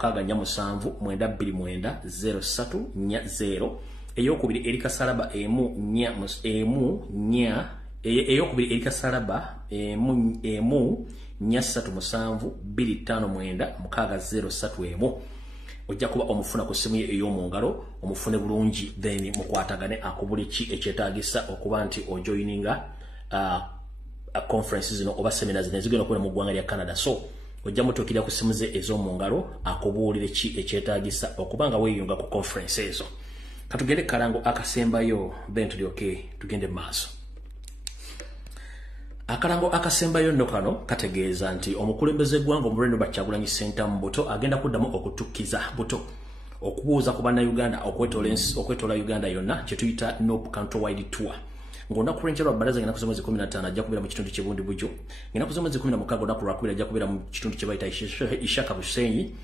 mukaga nya musanvu mwenda 29 eyokubiri erika salaba emu nya eyokubiri erika salaba emu nya 3 musanvu 25 mwenda mukaga 03 emu ojja kuba omufuna ku simu ye ey'omungalo omufune bulungi then mukwatagane akubuli ki ekyetaagisa okuba nti ojoininga conferences zino oba seminars nezigenda okuba mu ggwanga lya Canada. So ojja mutuukirira ku simu ze ez'omungalo akubuulire ki ekyetaagisa okuba nga weeyunga ku conference ezo. Katugende kalango akasembayo then tulyoke tugende maaso. Akalango akasembayo nno kano kategeeza nti omukulembeze gwanga omulwendo Kyagulanyi Ssentamu Buto agenda kuddamu okutukkiza Buto okubuuza ku bannayuganda okwetoola Uganda yonna kye tuyita NOP countrywide tour. Ng'olunaku lw'enkya lwa bbalaza ngenda kusoma 15 ajja kubeera mu kitundu ky'e Bundi Bujjo. Ngenda kusoma 16 olunaku lwakubiri ajja kubeera mu kitundu kye bayita Ishaka Busenyi.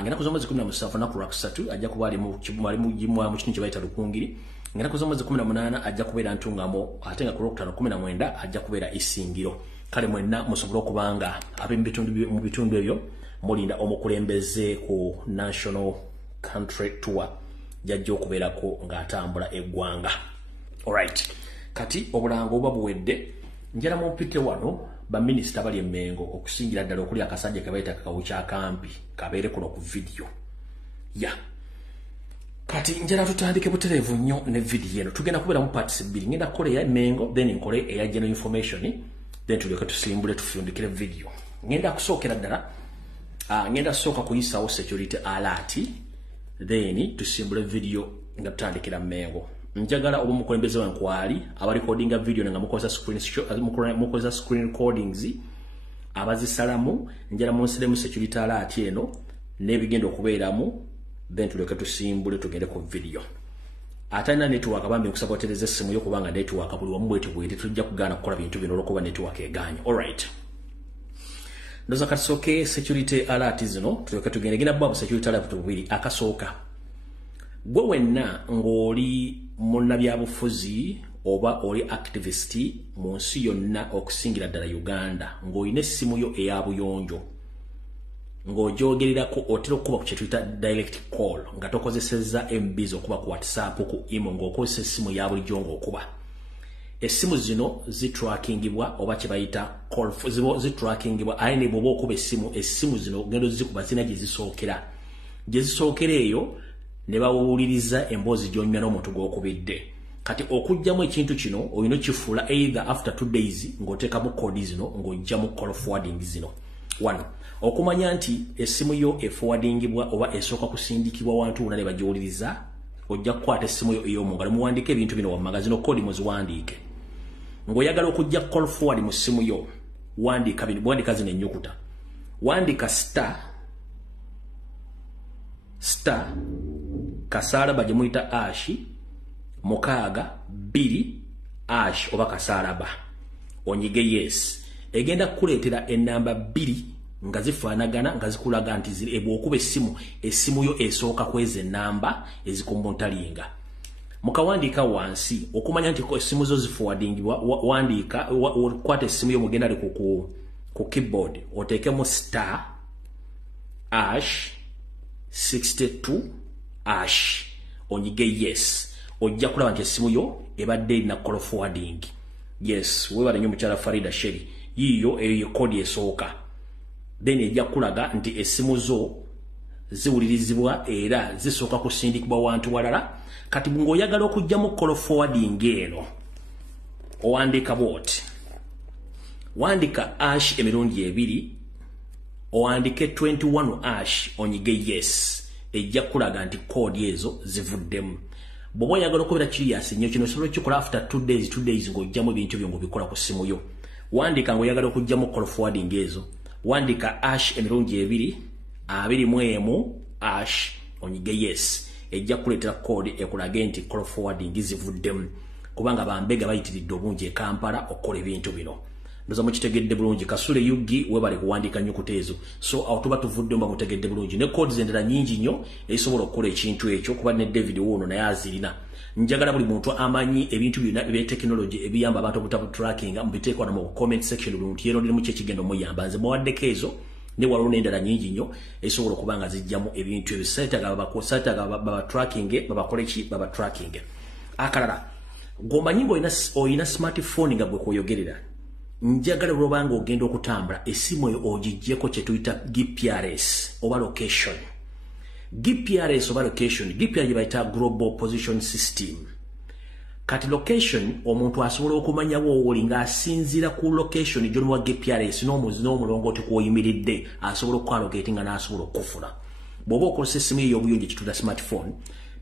Ngenda kusoma 17 olunaku lwakusatu ajja kuba ali mu kitundu kye bayita Lukungiri. Ngenda kusoma 18 ajja kubeera Ntungamo ate nga ku lwokutaano 19 ajja kubeera Isingiro. Kale mwenna musobole okubanga mu bitundu ebyo mulinda omukulembeze ku National Country Tour jajja okubeerako ng'atambula eggwanga. Alright. Kati obulango oba buwedde njala mumpite wano baminisita bali Emmengo okusingira ddala okuli akasajja kabayita Kakawu kya Kampi kabeere kuno ku video. Kati njala tutandike butereevu nnyo ne video eno. Tugenda kubeera mu parts bbiri. Ngenda kukola eya Emmengo then nkole eya general information then tulyoke tusimbule tufundikire video. Ngenda kusookera ddala ngenda sooka kuyisawo security alert then tusimbule video nga tutandikira Emmengo. Njagala omukulembeze wankwali abarecordinga video nga mukoza screen recordings abazisalamu njala munsiremu security alert eno nebigenda okubeeramu then tulyoke tusimbule tugende ku video. Atana network abambi nkusabotereza essimu yo kubanga network buli wamu bwete bwete tujja kugaana kukola bintu bino olwokuba network eganya. Alright. Ndoza kasoke security alert zino tulyoke tugende gina babu security alert tubiri akasooka. Gwe wenna ng'oli munnabyabufuzi oba oli activist mu nsi yonna okusingira ddala Uganda ng'olina essimu yo eya buyonjo ng'ogyogererako otera okuba ku kye tuyita direct call nga tokozesezza MBs okuba ku WhatsApp ku email ng'okozesa essimu ya bulijjo ng'okuba. Essimu zino zitrackingibwa oba kye bayita call zitrackingibwa aye ne bw'oba okuba essimu zino ngendo zikuba zina gye zisookera. Gye zisookera eyo ne bawuliriza emboozi gy'onyumya n'omuntu gw'okubidde. Kati okugjamu ekintu kino olina kifuula either after 2 days ng'oteekamu kodi zino ng'ojjamu call forwarding zino. 1. Okumanya nti essimu yo eforwardingibwa oba esooka kusindikibwa wantu wonna ne bagiwuliriza ojja kukwata essimu yo ey'omungalo muwandiike ebintu bino wammagazino kodi muziwandiike. Ng'oyagala okujja call forward mu ssimu yo wandiika zino ennyukuta. Wandiika star kasaalaba gye muyita ashi mukaaga 2 ash oba kasaalaba onyige yes egenda kukuleetera ennamba 2 nga zifaanagana nga zikulaga nti bw'okuba essimu yo esooka kweza ennamba ezikumpuntalinga. Mukawandiika wansi okumanya nti essimu zo ziforwardingibwa wandiika kwata essimu yo mugenda ali ku keyboard oteekemu star ash 62 ash onyige yes ojja kulaba nti essimu yo ebadde erina call forwarding. Yes webale nnyo mukyala Farida Sheri yiyo eyo kodi esooka then ejja kulaga nti essimu zo ziwulirizibwa era zisooka kusindikibwa wantu walala. Kati ng'oyagala okugjamu call forwarding eno owandiika bw'oti wandika ash emirundi 2 owandiike 21 ash onyige yes ejja kulaga nti kodi ezo zivuddemu. Bw'oba oyagala okubeera curious nnyo kino osobola okukikola after 2 days ng'ojjamu ebintu byo ng'obikola ku ssimu yo. Wandiika ng'oyagala okugjamu call forwarding ezo wandiika ash emirundi 21 ash onyige yes ejja kuleetera kodi ekulage nti call forwarding zivuddemu kubanga bambega bayitiridde obungi e Kampala okukola ebintu bino. Ndoza mukitegedde bulungi Kasule Yugi webale kuwandiika nnyukuta ezo. So awo tuba tuvudde mba mutegedde bulungi ne codes endala nnyingi nnyo ezisobola okukola ekintu ekyo kuba ne David Wuno naye azirina. Njagala buli muntu amanyi ebintu byonna ebya technology ebiyamba abantu obutabu tracking mbiteekwa mu comment section lunti yero ndi mu kye kigendo muyamba nze mwawaddeko ezo ne waliwo n'endala nnyingi nnyo esobola okuba nga zijjamu ebintu ebyo saitaga baba tracking baba tracking. Akalala gombanyi ng'olina smartphone nga gwe kwoyogerera njagala lwobanga ogenda okutambula essimu eyo ogiggyeko kye tuyita GPS oba location. GPS oba location GPS bayita global position system. Kati location omuntu asobola okumanya wooli ng'asinziira ku location gy'omuwa GPS n'omulongooti kw'oyimiridde asobola okwalogate nga n'asobola okufuna. Bw'oba okozesa essimu ey'obuyonjo kituula smartphone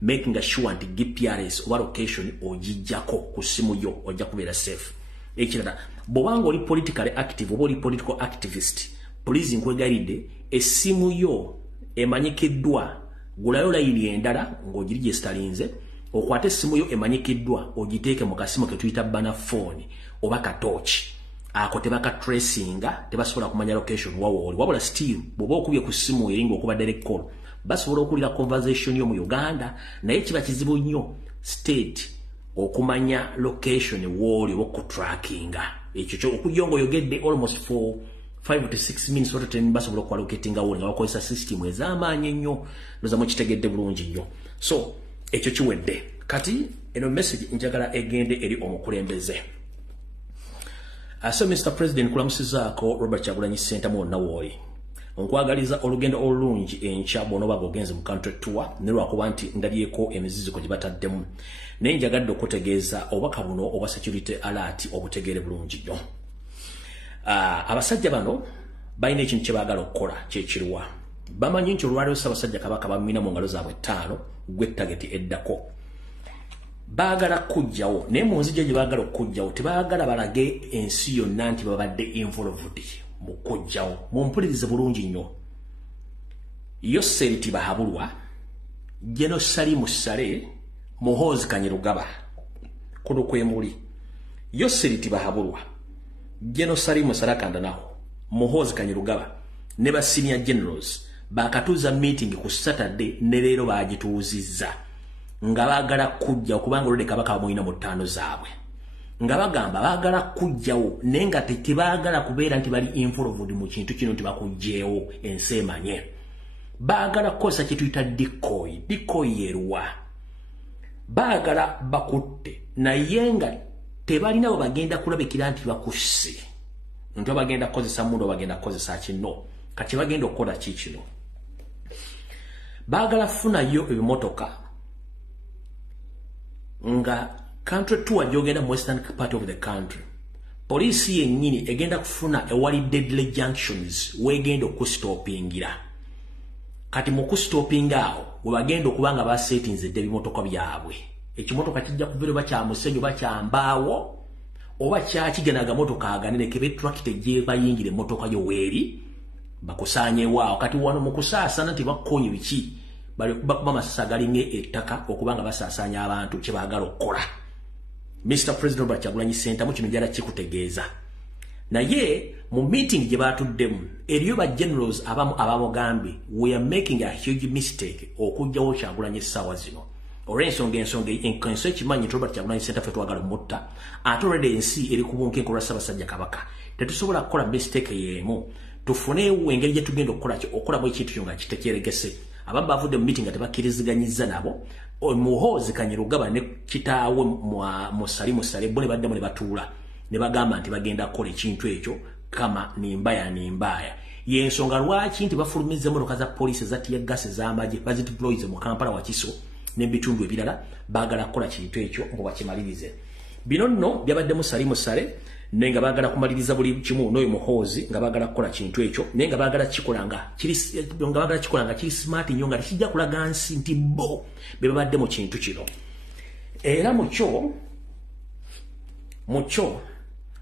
making sure nti GPS oba location ogiggyako ku ssimu yo ojja kubeera safe. Ekirala bw'obanga oli politically active oba oli political activist please nkwegayiridde essimu yo emanyikiddwa gulayo layini endala ng'ogiri gye sitalinze okwate essimu yo emanyikiddwa ogiteeke mu kasimu ke tuyita bana phone oba katochi ako tebaka tracinga tebasobola kumanya location wawooli wabula still bw'oba okubye ku ssimu eringa okuba direct call basobola okulira conversation yo mu Uganda naye kiba kizibu nnyo state okumanya location wooli oba okutrackinga ekyo kyo okujja oyogedde almost for 5 to 6 minutes or 10 basobola okualocatinga wooli nga bakozesa system ez'amaanyi ennyo ndoza mukitegedde bulungi nnyo. So ekyo kiwedde kati eno message njagala egende eri omukulembeze. So Mr. President kulamusizaako Robert Kyagulanyi Ssentamu wonna wooli nkwagaliza olugendo olulungi enkya bw'onooba ng'ogenze mu country tour ne lwakuba nti ndabyeko emiziziko gye bataddemu naye njagadde okutegeeza obubaka buno obwa security alert obutegeere bulungi nnyo. Abasajja bano balina ekintu kye baagala okukola kyekiruwa bamanyi nti olwaliwo Ssaabasajja Kabaka bamina mu ngalo zaabwe 5 gwe tageti eddako baagala kujjawo naye mu nzija gye baagala okujjawo tebaagala balage ensi yonna nti babadde involved mu kujjawo. Mumpulirize bulungi nnyo Yoseri Tibahabulwa Jeno Salimu Sale Muhoozi Kanyerugaba kuno kwemuli Yoseri Tibahabulwa Jeno Salimu Sarakandanaho Muhoozi Kanyerugaba ne ba senior generals bakatuuza meeting ku Saturday ne leero baagituuzizza nga baagala kujja okubanga olwedde Kabaka bamulina mu 5 zaabwe nga bagamba baagala kujjawo naye nga tebaagala kubeera nti bali involved mu kintu kino nti bakujjeewo ensi emanye baagala kukozesa kye tuyita decoy yeruwa baagala bakutte naye nga tebalinabo bagenda kulabikira nti bakusse nti bagenda kukozesa mundo bagenda kukozesa kino kati bagenda okukola kikino baagala funayo ebimotoka nga country tour jogenda mu western part of the country police yennyini egenda kufuna ewali deadly junctions wegenda okustopingira kati mu kustopinga awo webagenda okubanga basetinze ebimotoka byabwe ekimotoka kijja kubeera bakya musenyu bakya mbaawo oba kyakigenaga motoka aganene kebe tractor gye bayingire motoka yo weeri bakusaanyeewo kati wano mu kusaasana tebakonye biki bali kubakuba masasa galinge ettaka okubanga basaasaanya abantu kye baagala okukola. Mr. President Robert Kyagulanyi Ssentamu kino njala kikutegeeza naye mu meeting gye baatuddemu eriyo ba generals abamu abamugambye we are making a huge mistake okujjawo Kyagulanyi essaawa zino olw'ensonga ensi ekimanyi Robert Kyagulanyi Ssentamu twagala mutta ate olwedde ensi eri ku bunkenke olwa Ssaabasajja Kabaka tetusobola kukola mistake y'emu tufuneewo engeri gye tugenda okukolamu ekintu kyo nga kitekyeregese abamu bavudde mu meeting nga tebakkiriziganyizza nabo Muhoozi Kanyerugaba ne kitaawe Musale bo ne baddemu ne batuula ne bagamba nti bagenda kukola ekintu ekyo kama nimbaaya yensonga lwaki nti bafulumiza emmotoka za poliisi zatiya gasi z'amagye bazideployize mu Kampala Wakiso n'ebitundu ebirala baagala kukola kintu ekyo ngo bakimalirize. Bino nno byabadde Musale naye nga baagala kumaliriza buli kimu n'oyo Muhoozi nga baagala kukola kintu ekyo naye nga baagala kikolanga kiri smart nnyo nga tekijja kulaga nsi nti bo be babadde mu kintu kino. Era mu kyo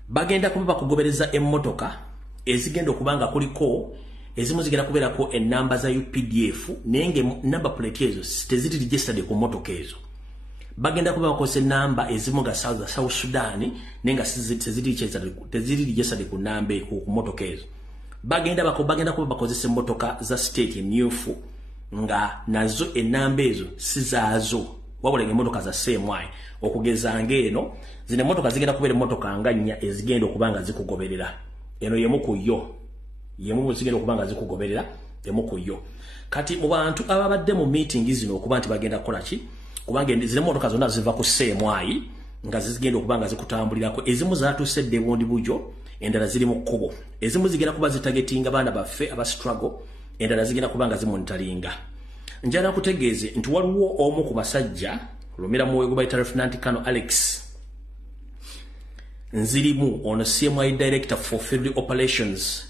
bagenda kuba bakugobereza emmotoka ezigenda okubanga kuliko ezimu zigenda kubeerako ennamba za UPDF naye nga plate ezo teziri registered ku mmotoka ezo bagenda kuba bakozesa namba ezimu ga South Sudan nenga teziri registered ku namba ku motoka ezo bagenda kuba bakozesa motoka za state emyufu nga nazo enamba ezo sizaazo wabula emotoka za semwai okugeza ngeno zine motoka zigenda kubeera motoka nganya ezigenda okubanga zikugoberera eno yemu ku yo yemu zigenda okubanga zikugoberera emukuyo kati mu bantu ababadde mu meeting zino okuba nti bagenda kukola ki kubanga zile motoka zonna ziva ku seemwayi nga zigenda okubanga zikutambulirako ezimu zaatuuse Debundi Bujo endala ziri mu kkubo ezimu zigenda kuba zitagetinga baana baffe aba struggle endala zigenda kubanga zimonitalinga njala kutegeeze nti waliwo omu ku basajja Lumira Muwegu bayita Lieutenant Colonel Alex Nzirimu ono CMI Director for Field Operations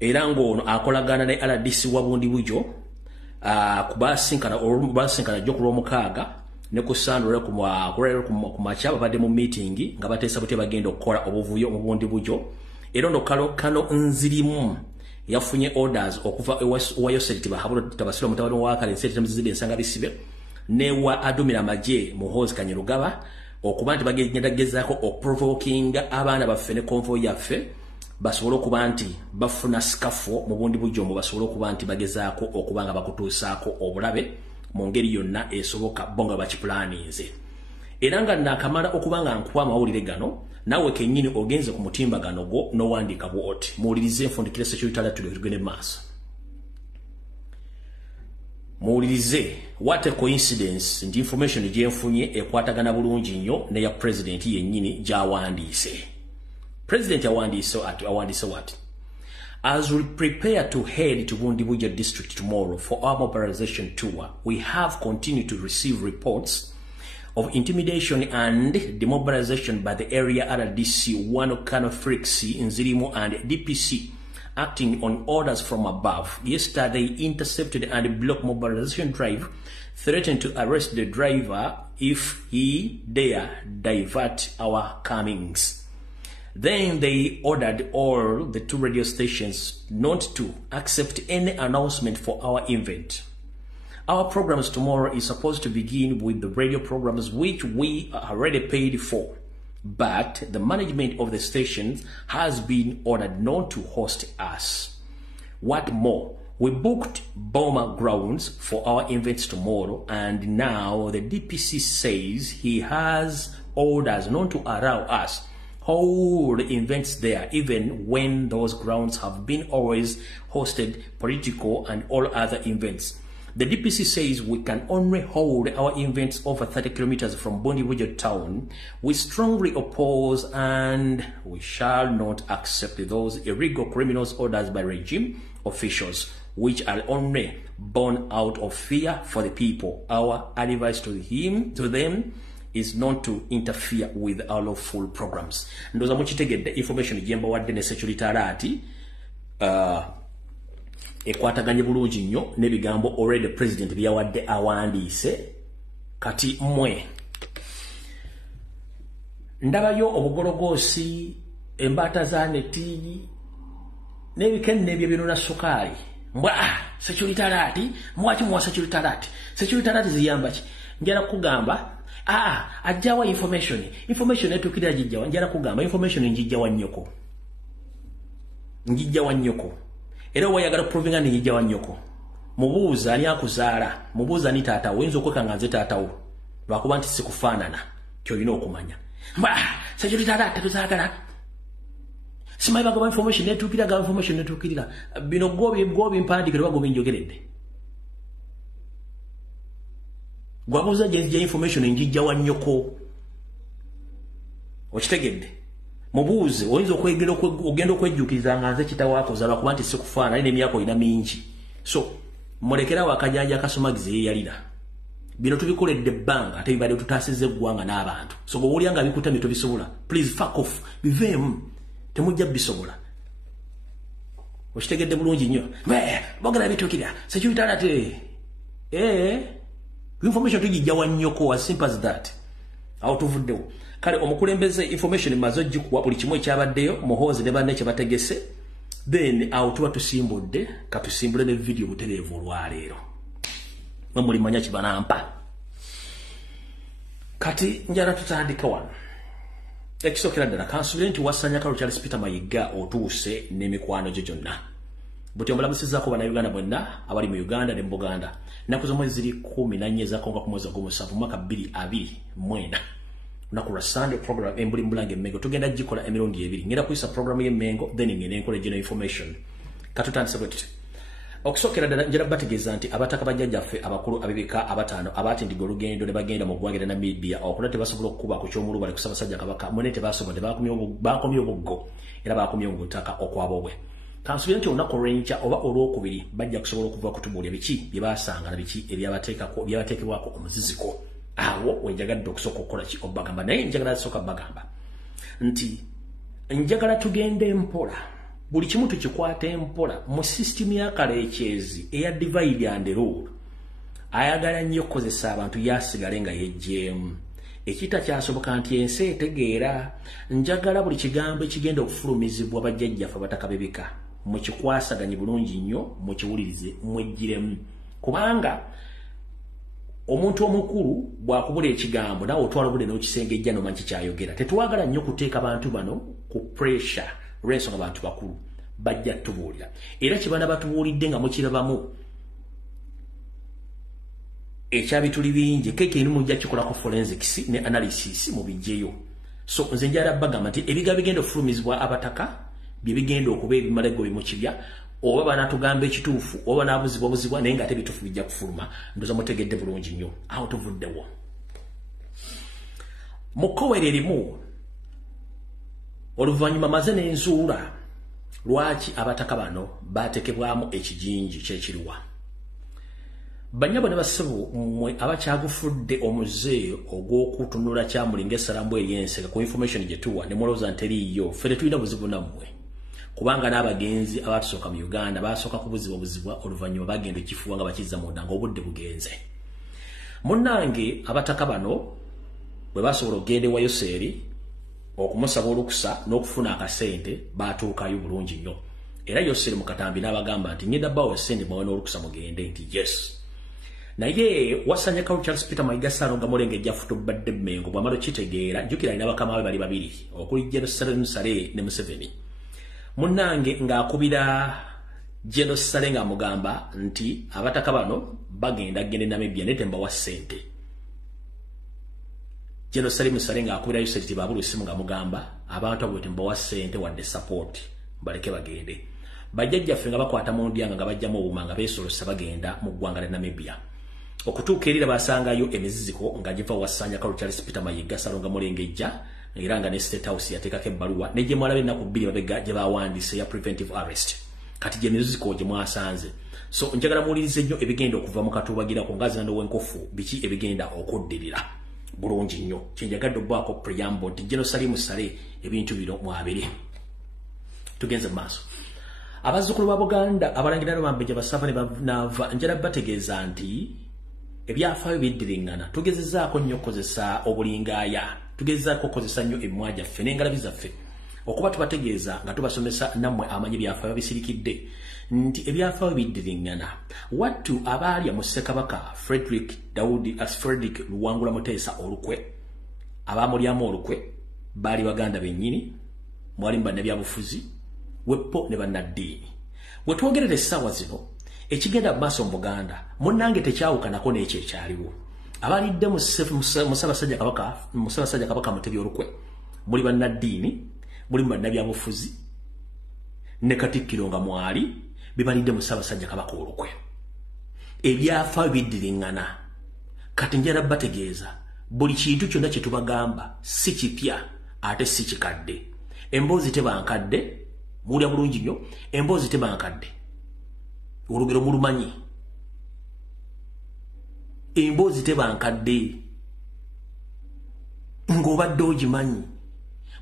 era ng'ono akolagana ne RDC wa Bundi Bujo kubasinkana jjo ku Lwomukaaga ne ku Sandra ku machaba badde mu meeting nga bateesa bute bagenda okukola obuvuyo mu Bundi Bujo era no kano Nzirimu yafunye orders okuva ewayo Seriti bahabula tabasiro mutabano wa kale Seriti muzide ensanga bisibe ne wa Adumira Maje Muhoozi Kanyerugaba okuba nti bagenda gezaako oprovoking abaana baffe ne convoy yaffe basobola okuba nti bafuna skafo mu Bundi Bujo mu basobola okuba nti bagezaako okubanga bakutuusaako obulabe mu ngeri yonna esoboka bonga bakipulaninze era nga nakamala okubanga nkuwa amawulire gano nawe kennyini ogenze ku mutimbagano go n'owandiika bw'oti muwulirize enfundikira Security tugende maaso muwulirize what a coincidence nti information gyenfunye ekwatagana bulungi nnyo neya president yennyini gy'awandiise president awandiise what as we prepare to head to Bundi Bujo district tomorrow for our mobilization tour we have continued to receive reports of intimidation and demobilization by the area RDC, one Colonel Frixie, Nzirimu and DPC acting on orders from above. Yesterday intercepted and blocked mobilization drive, threatened to arrest the driver if he dare divert our comings. Then they ordered all the 2 radio stations not to accept any announcement for our event. Our programs tomorrow is supposed to begin with the radio programs which we already paid for, but the management of the stations has been ordered not to host us. What more, we booked Boma grounds for our events tomorrow, and now the DPC says he has orders not to allow us hold events there, even when those grounds have been always hosted political and all other events. The DPC says we can only hold our events over 30 kilometers from Bundi Bujo town. We strongly oppose and we shall not accept those illegal criminals orders by regime officials, which are only born out of fear for the people. Our advice to them is not to interfere with our lawful programs. Ndoza muchitegedde information jemba wadde ne Security Alert ekwataganye bulungi nnyo n'ebigambo already president byawadde awandiise kati mmwe ndabayo obugologoosi embaata za neti n'ebikenne ebyo binona sukaali mbwa Security Alert mwaki muwa Security Alert Security Alert ziyamba ki njala kugamba ajjawa information etukira jijjawa njala kugamba information njijjawa nnyoko era wayagala provinga ni njijjawa nnyoko mubuuza ani akuzaala mubuuza ni taata wenzo okwekanga nze taatawo lwakuba nti sikufaanana kyolina okumanya Security Alert tuzaagala simanyi bagaba information netuukirira bino gobi mpandiikire oba gobi njogeredde gwabuuza gye information njijjawa nnyoko okitegedde mubuuze oyinza okwegera ogenda okwejjukiriza nga nze kitawaako zalwa kuba nti sikufaana naye n'emyaka olina mingi so mulekerawo akajanja akasumagizi yeeyalira bino tubikoledde ebbanga ate bibadde tutaasizza eggwanga n'abantu so bw'owulira nga bikutamye tobisobola please fuck off biveemu temujja bisobola okitegedde bulungi nnyo bogera bituukirira Security Alert information tugijjawa nnyoko as simple as that awo tuvuddewo kale omukulembeze information mazo jikuwa buli kimu ekyabaddeyo Muhoozi ne banne kye bategese then awo tuba tusimbudde katusimbule ne video butereevu olwaleero muli manya kibanampa kati njala tutandika wano ekisookera ddala kansubire nti wasanya Kalo Charles Peter Mayiga otuuse n'emikwano gye gyonna buti omulamusizaako bannayuganda bonna abali mu Uganda ne mu Buganda ennaku z'omwezi ziri 14 ez'akonga ku mwezi ogw'omusanvu mwaka 2024 Nakula Sunday program embuli mbulange Mengo tugenda gikola emirundi ebiri ngenda kuyisa program ye Mengo then ngene enkola general information katutandise bwetute okusokera ddala njera bategeeza nti abataka bajjajjaffe abakulu abibika abataano abatindiga olugendo ne bagenda mu ggwanga lya Namibia okulwa tebasobola okukuba ku kyomulu bali kusaba sajja kabaka mwene tebasobola bakomye obuggo era bakomye obutaka okwabobwe kansubira nti olunaku olw'enkya oba olwokubiri bajja kusobola okuva kutubuulya biki bye baasanga na biki ebyabateekebwako omuziziko awo wenjagadde okusooka okukola ki obagamba naye njagala sooka bagamba nti njagala tugende mpola buli kimu tukikwata empola mu system ya kalekyezi eya divide and rule ayagala nnyo okukozesa abantu yasigale nga yejjeemu ekita kyasoboka nti ensi etegeera njagala buli kigambo ekigenda okufulumizibwa bajjajjaffe abatakabibika mukikwasaganye bulungi nnyo mukiwulirize mwejjiremu kubanga omuntu omukulu bwakubula ekigambo nawe otwala obudde n'okisengejja nomanyi kikyayogera tetwagala nnyo kuteeka abantu bano ku pressure lw'ensonga abantu bakulu bajja tubuulira era kibana batubuulidde nga mukirabamu ekyabituli bingi keke ni mujja kikolako forensics ne analysis mu bijjeyo so nze njala bagamba nti ebiga bigenda ofulumizibwa abataka bye bigenda okuba ebimalego bimukibya oba banatugamba ekituufu oba nabuzibwa naye nga ate bituufu bijja kufuluma ndoza mutegedde bulungi nnyo awo tuvuddewo mukowere erimu oluvannyuma maze n'enzuula lwaki abataka bano batekebwamu ekijinji kyekiriwa banyabo ne bassebo mmwe abakyagufudde omuze ogw'okutunula kyamulinga essalamu ery'enseka ku information gye tuwa ne mulowooza nteriiyo ffe tetulina buzibu nammwe kubanga n'abagenzi abatusooka mu Uganda basooka kubuzibwa oluvannyuma bagenda ekifuba nga bakizza munda ng'obudde bugenze munnange abataka bano bwe basobola okugenda ewa Yoseeri okumusaba olukusa n'okufuna akasente batuukayo bulungi nnyo era Yoseeri mu katambi n'abagamba nti ngenda bawa sente mwawe n'olukusa mugende nti yes naye wasanya Kalu Charles Peter Mayiga Ssaalonga Mulengejja futubadde Mengo bw'amala okitegeera jjukira alina bakama be bali babiri okuli Jerusalem Sale ne Museveni munnange ng'akubira Jeno Sale ng'amugamba nti abataka bano bagenda gende Namibia ne tembawa ssente Jeno Sale Musale ng'akubira Yoseeri babulu essimu ng'amugamba abantu abo tembawa ssente wadde support baleke bagende bajjajjaffe nga bakwata mu ndyanga nga bajjamu obuma nga beesolosa bagenda mu ggwanga lya Namibia okutuuka erira basangayo emiziziko nga giva wasanya Kalu Charles Peter Mayiga Ssaalonga Mulengejja era nga ne State House yateekako ebbaluwa ne gye mwalaba ennaku bbiri babega gye bawandiise ya preventive arrest kati gye miziziko gye mwasanze so njagala muwulirize nnyo ebigenda okuva mu katubagirako ngazina n'owenkofu biki ebigenda okuddirira bulungi nnyo kyenjagadde obwako preamble nti Jerusalem Sale ebintu bino mwabiri tugenze mu maaso abazzukulu ba Buganda abalangira Bambejja Basava ne Banava njala bategeeza nti ebyafaayo biddiringana tugezezaako nnyo okukozesa obulingaaya tugezezaako okukozesa nnyo emimwa gyaffe n'engalabi zaffe okuba tubategeeza nga tubasomesa nammwe amanyi ebyafaayo bisirikidde nti ebyafaayo biddiringana wattu abaalya mu Ssekabaka Frederick Luwangula Muteesa olukwe abaamulyamu olukwe baali Baganda bennyini mwalimu bannabyabufuzi wepo ne bannaddiini bwe twogerera essaawa zino ekigenda mu maaso mu Buganda munnange tekyawukanako n'ekyo ekyaliwo abalidde mu Ssaabasajja Kabaka Mutebi olukwe muli bannaddiini mulimu bannabyabufuzi ne Katikkiro nga mwali bibalidde mu Ssaabasajja Kabaka olukwe ebyafaayo biddiringana kati njala bategeeza buli kintu kyonna kye tubagamba si kipya ate si kikadde emboozi tebankadde mulya bulungi nnyo emboozi tebankadde olugero mulumanyi emboozi tebankadde ng'obadde ogimanyi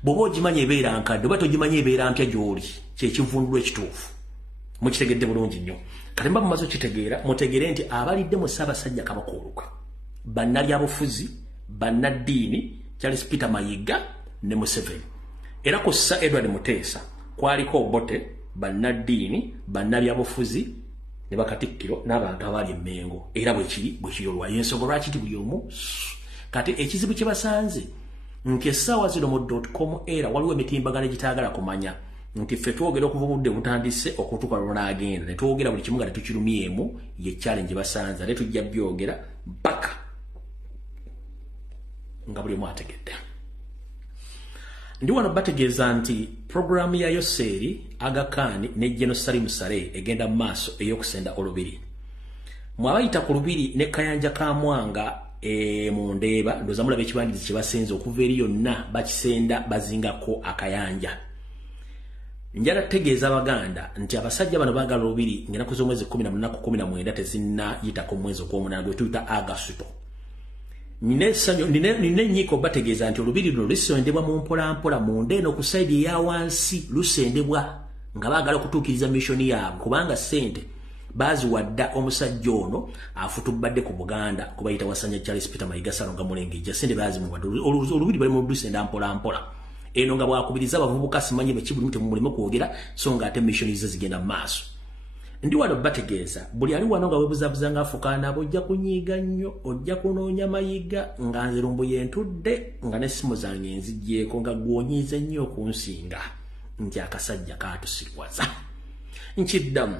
bw'oba ogimanyi ebeera nkadde oba togimanyi ebeera mpya gy'oli kyekivundulwa ekituufu mukitegedde bulungi nnyo kati mba mumaze okitegeera mutegeere nti abalidde mu Ssaabasajja Kabaka olukwe bannabyabufuzi bannaddiini Charles Peter Mayiga ne Museveni era kussa Edward Muteesa kwaliko Obote bannaddiini bannabyabufuzi ne Bakatikkiro n'abantu abaali Mengo era bwekiri olwayo ensonga lwaki ti buli omu kati ekizibu kye basanze nti essaawa zino mu .com era waliwo emitimbagano egitaagala kumanya nti ffe twogera okuva obudde butandise okutuuka lw'onaagenda ne twogera buli kimu nga tetukirumyemu ye challenge basanze ate tujja byogera mpaka nga buli omu ategedde ndi wano bategeeza nti programu ya Yoseri Aga Khan ne General Salim Saleh egenda maaso eyokusenda olubiri mwabayita ku lubiri ne Kayanja ka Mwanga mu Ndeeba ndoza mulabe ekibandizi kibasenze okuva eri yonna bakisenda bazingako akayanja njala tegeeza Abaganda nti abasajja bano baagala olubiri ng'ennaku z'omwezi 14 tezinna yitako mwezi ogw'omunaana gwe tuyita Agasuto nine nyiko bategeeza nti olubiri luno lusendebwa mu mpolampola mu ndeeno ku saidi eya wansi lusendebwa nga baagala okutuukiriza missoni yaabwe kubanga ssente baziwadda omusajja ono afutubadde ku Buganda kubayita Wasanya Charles Peter Mayiga Salonga Mulengejja ssente bazimuwadde olubiri bali mu lusenda mpolampola eno nga bwakubiriza abavubuka simanyi bekibuli mu mulimo kwogera so nga ate missoni ze zigenda maaso ndi wano bategeeza buli ali wano nga webuzabuza nga afukana bojja kunyiiga nnyo ojja kunoonya Mayiga nga nze lumbu yentudde nga n'essimu zange nziggyeko nga gwonyiize nnyo okunsinga nti akasajja kaatusirwaza nkiddamu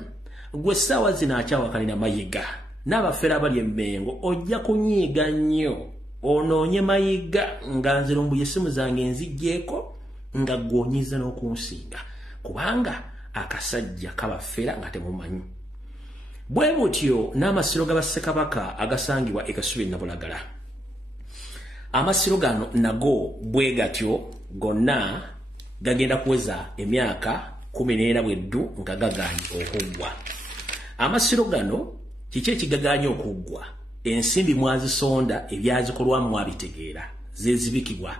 gwe ssaawa zino akyawakanira Mayiga n'abafera abali emmengo ojja kunyiiga nnyo onoonye Mayiga nga nze lumbu y'essimu zange nziggyeko nga gwonyiize n'okunsinga kubanga akasajja kabafera nga temumanyi bwe butyo n'amasiro g'abassekabaka agasangibwa ekasubi Nabulagala amasiro gano nago bwe gatyo gonna gagenda kuweza emyaka 14 bweddu nga gaganye okuggwa amasiro gano kiki ekigaganye okuggwa ensimbi mwazisonda ebyazikolwamu mwabitegeera zezibikibwa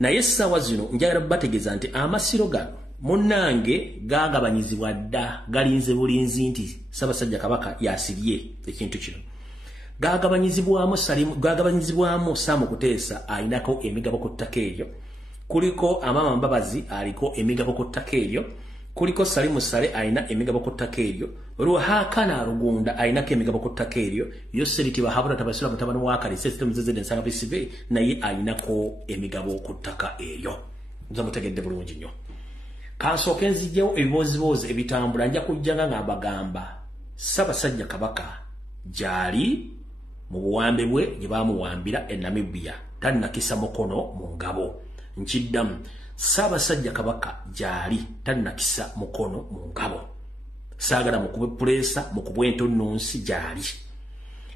naye essaawa zino njagala bategeeza nti amasiro gano munnange gagabanyizibwa dda galinze bulinzi nti Ssaabasajja Kabaka yasibye ekintu kino gagabanyizibwamu Sam Kuteesa ayinako emigabo ku ttaka eryo kuliko Amama Mbabazi aliko emigabo ku ttaka eryo kuliko Salimu Saleh ayina emigabo ku ttaka eryo Ruhakana Rugunda ayinako emigabo ku ttaka eryo Yoseri Tibahabula Tabasira mutabani wa Kalise System ZZ Nsanga PCV naye ayinako emigabo ku ttaka eryo nzamutegedde bulungi nnyo kansooke nzijjewo ebibozibozi ebitambula nja kujjanga nga bagamba Ssaabasajja Kabaka gyali mu buwambe bwe gye baamuwambira e Namibia tannakisa mukono mu ngabo nkiddamu Ssaabasajja Kabaka gyali tannakisa mukono mu ngabo saagala mukube pulesa mukubwe entunnunsi gyali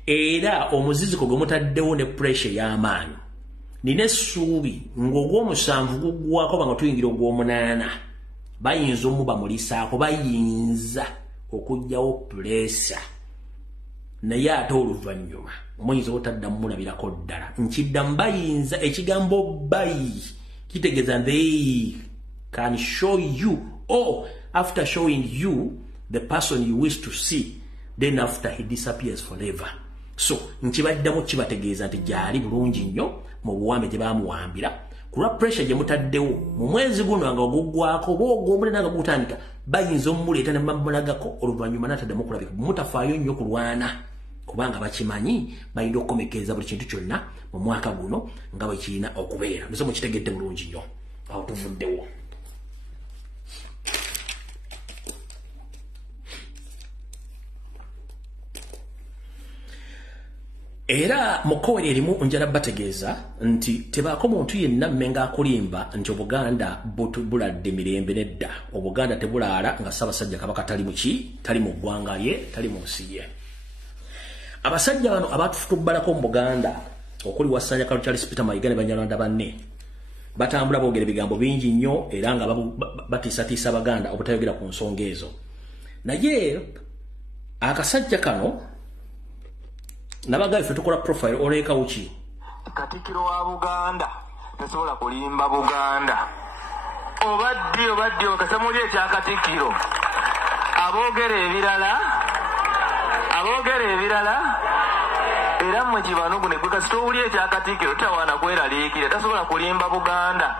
era omuziziko gwe mutaddewo ne pressure y'amaanyi nina essuubi ng'ogw'omusanvu guggwako banga tuyingira ogw'omunaana bayinza omuba mulisaako bayinza okujjawo pulesa naye ate oluvannyuma omuyinza obutaddamu mulabirako ddala nkiddamu bayinza ekigambo bayi kitegeeza they can show you or after showing you the person you wish to see then after he disappears forever so nkibaddamu kibategeeza nti gyali bulungi nnyo mu buwambe gye baamuwambira kulwa pressure gye mutaddewo mu mwezi guno nga oguggwako boogwomulenga nga gutandika bayinza omumuleeta ne bamulagako oluvannyuma n'ataddamu okulabika mutafaayo nnyo kulwana kubanga bakimanyi bayinza okukomekereza buli kintu kyonna mu mwaka guno nga bwe kirina okubeera nze mukitegedde bulungi nnyo awo tuvuddewo era mukowere erimu njala bategeeza nti tebaako muntu yenna mmenga akulimba nti Obuganda buladde mirembe nedda Obuganda tebulaala nga Ssaabasajja Kabaka tali muki tali mu ggwanga lye tali mu nsi ye abasajja bano abatufutubbalako mu Buganda okuli Wasanya Charles Peter Mayiga ne Banyarwanda banne batambula boogera ebigambo bingi nnyo era nga batiisatiisa Abaganda obutayogera ku nsonga ezo naye akasajja kano nabagaye fe tukola profile oleka uchi Katikiro wa Buganda tesobola kulimba Buganda obadde okasamuli ekya Katikiro aboogera ebirala era mwe kibanugu ne kweka sitowuli ekya Katikiro tawana kweraliikira tasobola kulimba Buganda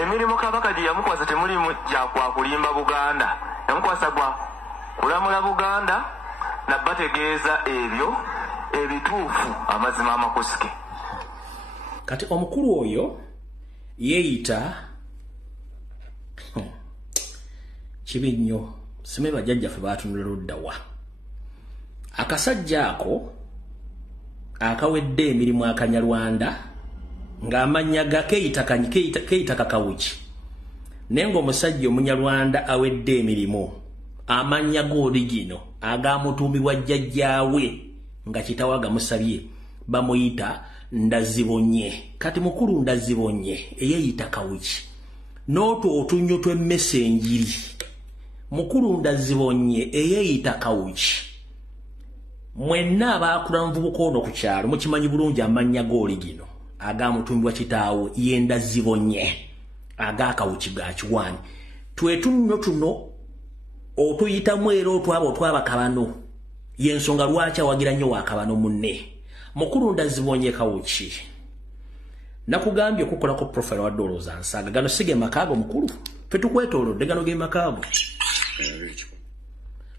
emirimu Kabaka gye yamukwasa temulimu gya kulimba Buganda yamukwasa gwa kulamula Buganda nabategeeza ebyo ebituufu amazima amakusike kati omukulu oyo yeeyita kibi nnyo sime bajjajjaffe baatunula luddawa akasajja ako akawedde emirimu Akanyarwanda ng'amanya ga keeyita kakawuki naye ng'omusajja Omunyarwanda awedde emirimu amanya g'oligino agaamutuumibwa jjajjaawe nga kitaawe agamusabye bamuyita Ndazibonye. Kati mukulu Ndazibonye eyeeyita kawuki n'otwo otunnyo tw'emmese enjiri. Mukulu Ndazibonye eyeeyita kawuki. Mwenna abaakula nvubuka ono ku kyalo mukimanyi bulungi amannya g'oligino agaamutuumibwa kitaawe ye Ndazibonye agaakawuki ga kiwaani. Twetunnyo tuno otuyitamu era otwaba otwabakabano y'ensonga lwaki awagira nnyo wakabano munne. Mukulu Ndazibonye kawuki nakugambye okukolako profile wa Dolooza Nsaaga. Gano sige makaago mukulu fe tukwetoolodde gano ge makaago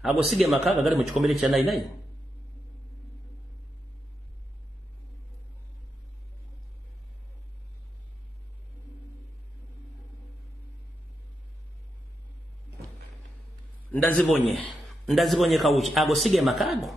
ago sige makaaga gali mu kikomere kya 99. Ndazibonye kawuki ago sige makaago.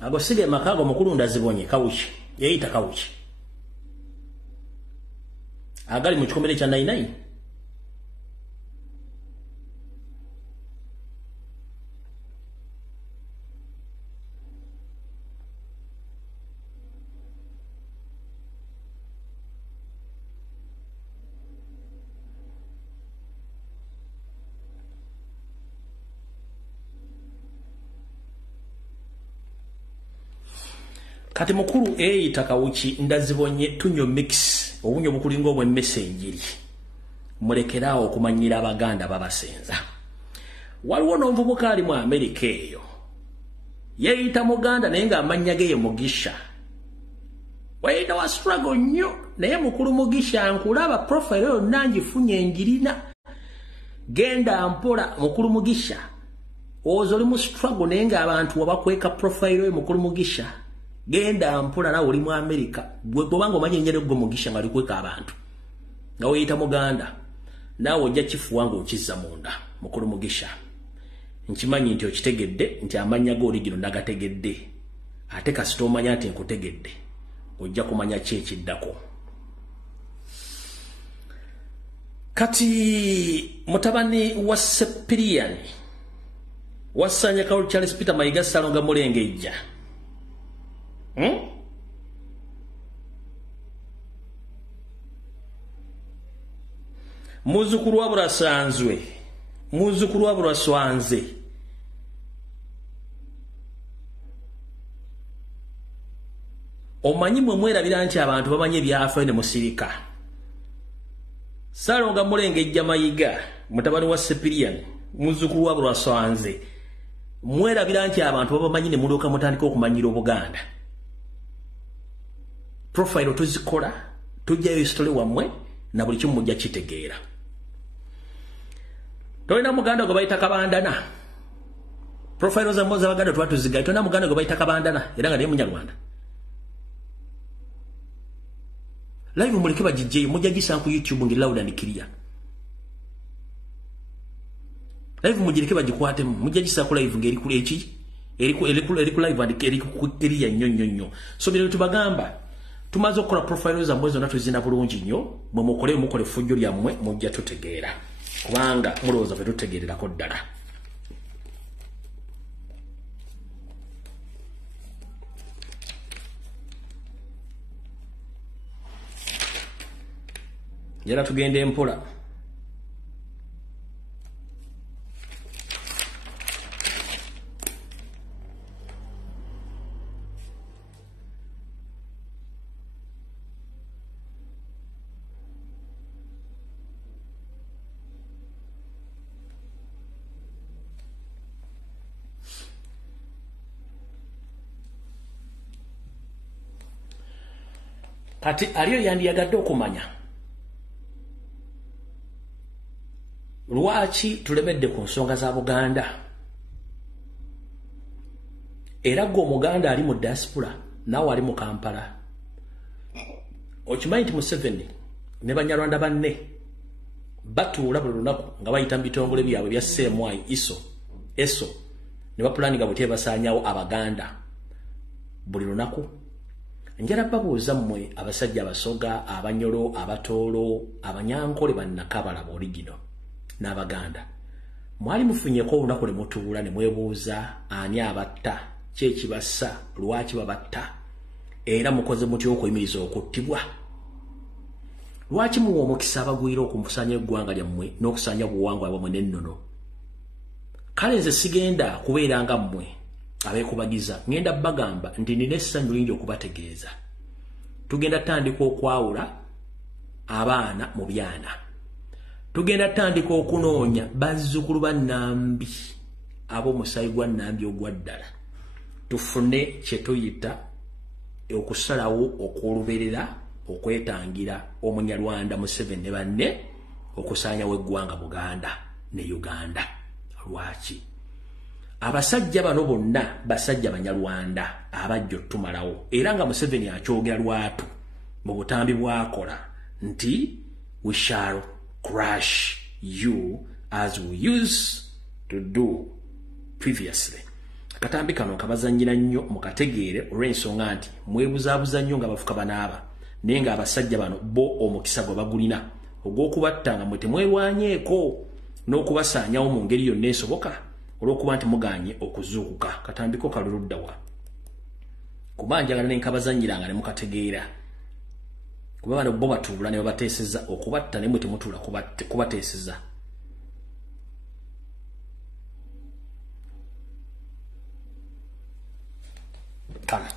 Ago sige makaago mukulu Ndazibonye kawuki yeeyita kawuki agali mu kikomere kya 99. Kati mukulu eeyita kawuki Ndazibonye tunnyo mix obunyo bukulinga obw'emmese enjiri. Mulekeraawo okumanyira Abaganda babasenza. Waliwo n'omuvubuka ali mu Amerika eyo yeeyita Muganda naye ng'amannya ge ye Mugisha. Weeyita wa struggle nnyo naye mukulu Mugisha nkulaba profile yonna ngifunye enjirina. Genda mpola mukulu Mugisha. Ozo oli mu struggle naye ng'abantu wabakweka profile ye mukulu Mugisha. Genda mpola nawe oli mu Amerika. Bw'obanga omanyi erinnya gwe Mugisha nga likweka abantu. Nga weeyita Muganda. Naawe ojja kifuwa ng'okizza munda mukulu Mugisha. Nkimanyi nti okitegedde nti amannya g'oligino nagategedde. Ate kasita omanya nti nkutegedde ojja kumanya ki ekiddako. Kati mutabani wa Sepirian wassanya Kawulu Charles Peter Mayiga Ssalonga Mulengejja. Muzukulu wa Burasanzwe, muzukulu wa Buraswanze. Omanyi mwe mwerabira nti abantu bamanyi ebyafaayo ne musirika. Ssalonga Mulengejja Mayiga mutabani wa Sepirian muzukulu wa Buraswanze. Mwerabira nti abantu babamanyi ne mulyoka mutandika okumanyira Obuganda. Profile tuzikola tujjayo history wammwe na buli kimu mujja kitegeera. Tolina Muganda gwe bayita Kabandana. Profile za mmoza Baganda twatuzigayo. Tolina Muganda gwe bayita Kabandana era nga naye Munyarwanda. Live muleke bagijjeyo mujja gisanga ku YouTube ngi loud and clear. Live mujireke bagikwatemu mujja gisanga ku live ngeri kule eki eri ku live and eri ku clear nnyo. So bino tubagamba tumaze okukola profile za mwezo natu zina bulungi nnyo mwe mukole fujjo lyammwe mujja tutegeera kubanga mulowooza fe tutegeererako ddala. Yala tugende mpola. Kati aliyo yandiyagadde okumanya lwaki tulemedde ku nsonga za Buganda. Era gwe Omuganda ali mu diaspora naawe ali mu Kampala. Okimanyi nti Museveni ne Banyarwanda banne batuula buli lunaku nga bayita mu bitongole byabwe bya CMY eso ne bapulaninga butya basaanyawo Abaganda buli lunaku. Njala babuuza mmwe abasajja abasoga, Abanyolo, Abatoolo, Abanyankole bannakabala original n'Abaganda. Mwali mufunyeko olunaku ne mutuula ne mwebuuza ani abatta, ki ekibassa, lwaki babatta, era mukoze mutya okuyimiriza okuttibwa? Lwaki muwa omukisa abagwira okumusanya eggwanga lyammwe n'okusanya buwangwa bwammwe n'ennono? Kale nze sigenda kubeera nga mmwe abeekubagiza, ngenda bagamba nti nina essanyu lingi okubategeeza. Tugenda tandika okwawula abaana mu byana. Tugenda tandika okunoonya bazzukulu ba Nambi ab'omusaayi gwa Nambi ogwa ddala. Tufune kye tuyita okusalawo okw'oluberera okwetangira Omunyarwanda Museveni ne banne okusaanyawo eggwanga Buganda ne Uganda. Lwaki? Abasajja bano bonna basajja Banyarwanda abajja otumalawo, era nga Museveni akyogera lwatu mu butambi bwakola nti we shall crush you as we used to do previously. Akatambi kano kabazanyira nnyo mukategeere olw'ensonga nti mwebuzaabuza nnyo nga bafuka banaaba, naye nga abasajja bano bo omukisa gwe bagulina ogw'okubatta nga mwe temwerwanyeeko n'okubasaanyawo mu ngeri yonna esoboka olw'okuba nti muganye okuzuukuka. Katambiko kaluluddawa kuba njagala nenkabazanyiranga ne mukategeera, kuba bano bo batuula ne babateeseza okubatta, ne mwe temutuula kubateeseza. Kama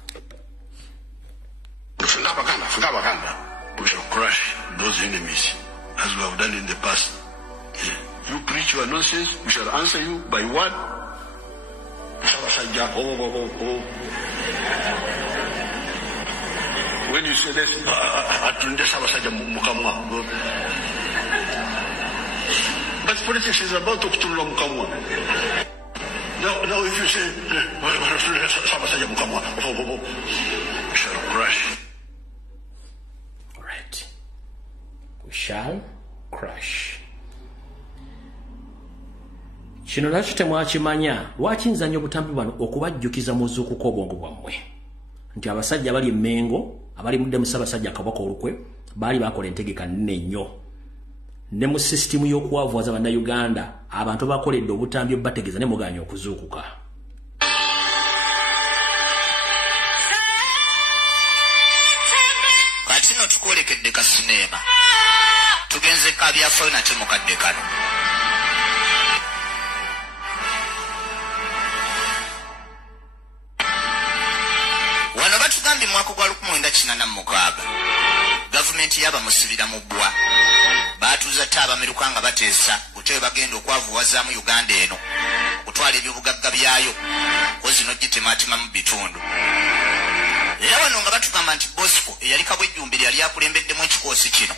we shall crush those enemies as we have done in the past. You preach your nonsense, we shall answer you by what? When you say that, but politics is about to Mukamwa. Now if you say, we shall crush. All right. We shall crush. Kino nakyo temwakimanya. Lwaki nzanya obutambi bano okubajjukiza muzuukuko obwongo bwammwe nti abasajja abali Mengo abali mudde mu Ssaabasajja Kabaka Olukwe baali bakola entegeka nnene nnyo, ne mu sisitimu y'okuwavuwaza bannayuganda abantu bakoledde obutambi obubategeeza ne muganya okuzuukuka. Kati no tukolekedde ka sinema tugenze kabyafaayo nate mukadde kano. Mwaka gwa 1986 gavumenti yaba musibira mu bbwa batuuza ttaba Amerika nga bateesa butewe bagenda okwavuwazaamu Uganda eno okutwala ebyobugagga byayo kozi n'ogitemaatema mu bitundu. Era wano nga batugamba nti Bosco eyali Kabwejjumbiri yali akulembeddemu ekikoosi kino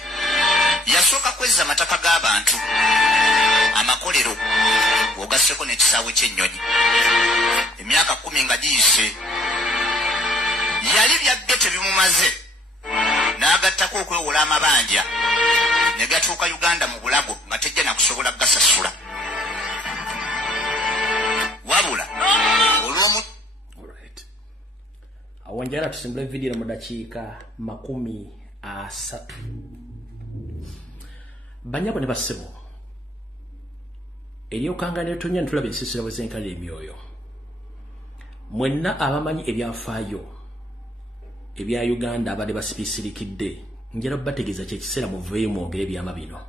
yasooka kwezza amataka g'abantu, amakolero ogasseko n'ekisaawe ky'ennyonyi. Emyaka 10 nga giyise yali byabbe tebimumaze n'agattako okwewola amabanja ne gatuuka Uganda mu bulago nga tejja nakusobola gasasula wabula olw'omu. Alright, awanjala tusimbule video mu dakiika 30. Banyabo ne bassebo eryokangana etonya ntulaba ensisira bwe zenkalira emyoyo. Mwenna abamanyi ebyafaayo ebya Uganda abadde basipisilikidde, njala bategeeza kyekiseera muveeyo mwogere ebyama bino.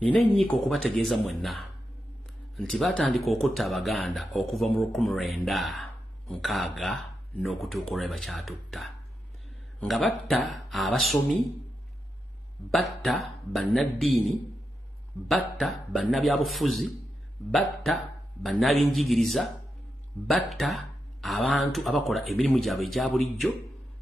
Nina ennyiika okubategeeza mwenna nti batandika okutta Abaganda okuva mu 1960 n'okutuuka olwe bakyatutta, nga batta abasomi, batta bannaddiini, batta bannabyabufuzi, batta bannabyenjigiriza, batta abantu abakola emirimu gyabwe egya bulijjo,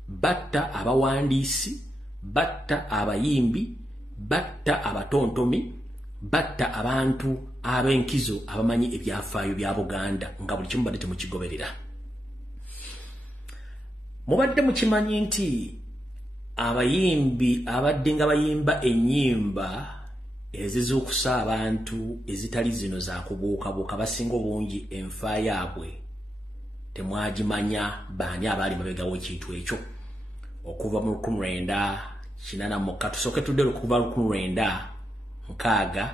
batta abawandiisi, batta abayimbi, batta abatontomi, batta abantu ab'enkizo abamanyi ebyafaayo bya Buganda nga buli kimu badde temukigoberera. Mubadde mukimanyi nti abayimbi abadde nga bayimba ennyimba ezizuukusa abantu ezitali zino za kubuukabuuka basinga obungi enfa yaabwe temwagimanya baani abaali mabegawo ekintu ekyo okuva mu 1980 tusooke tudde okuva 1960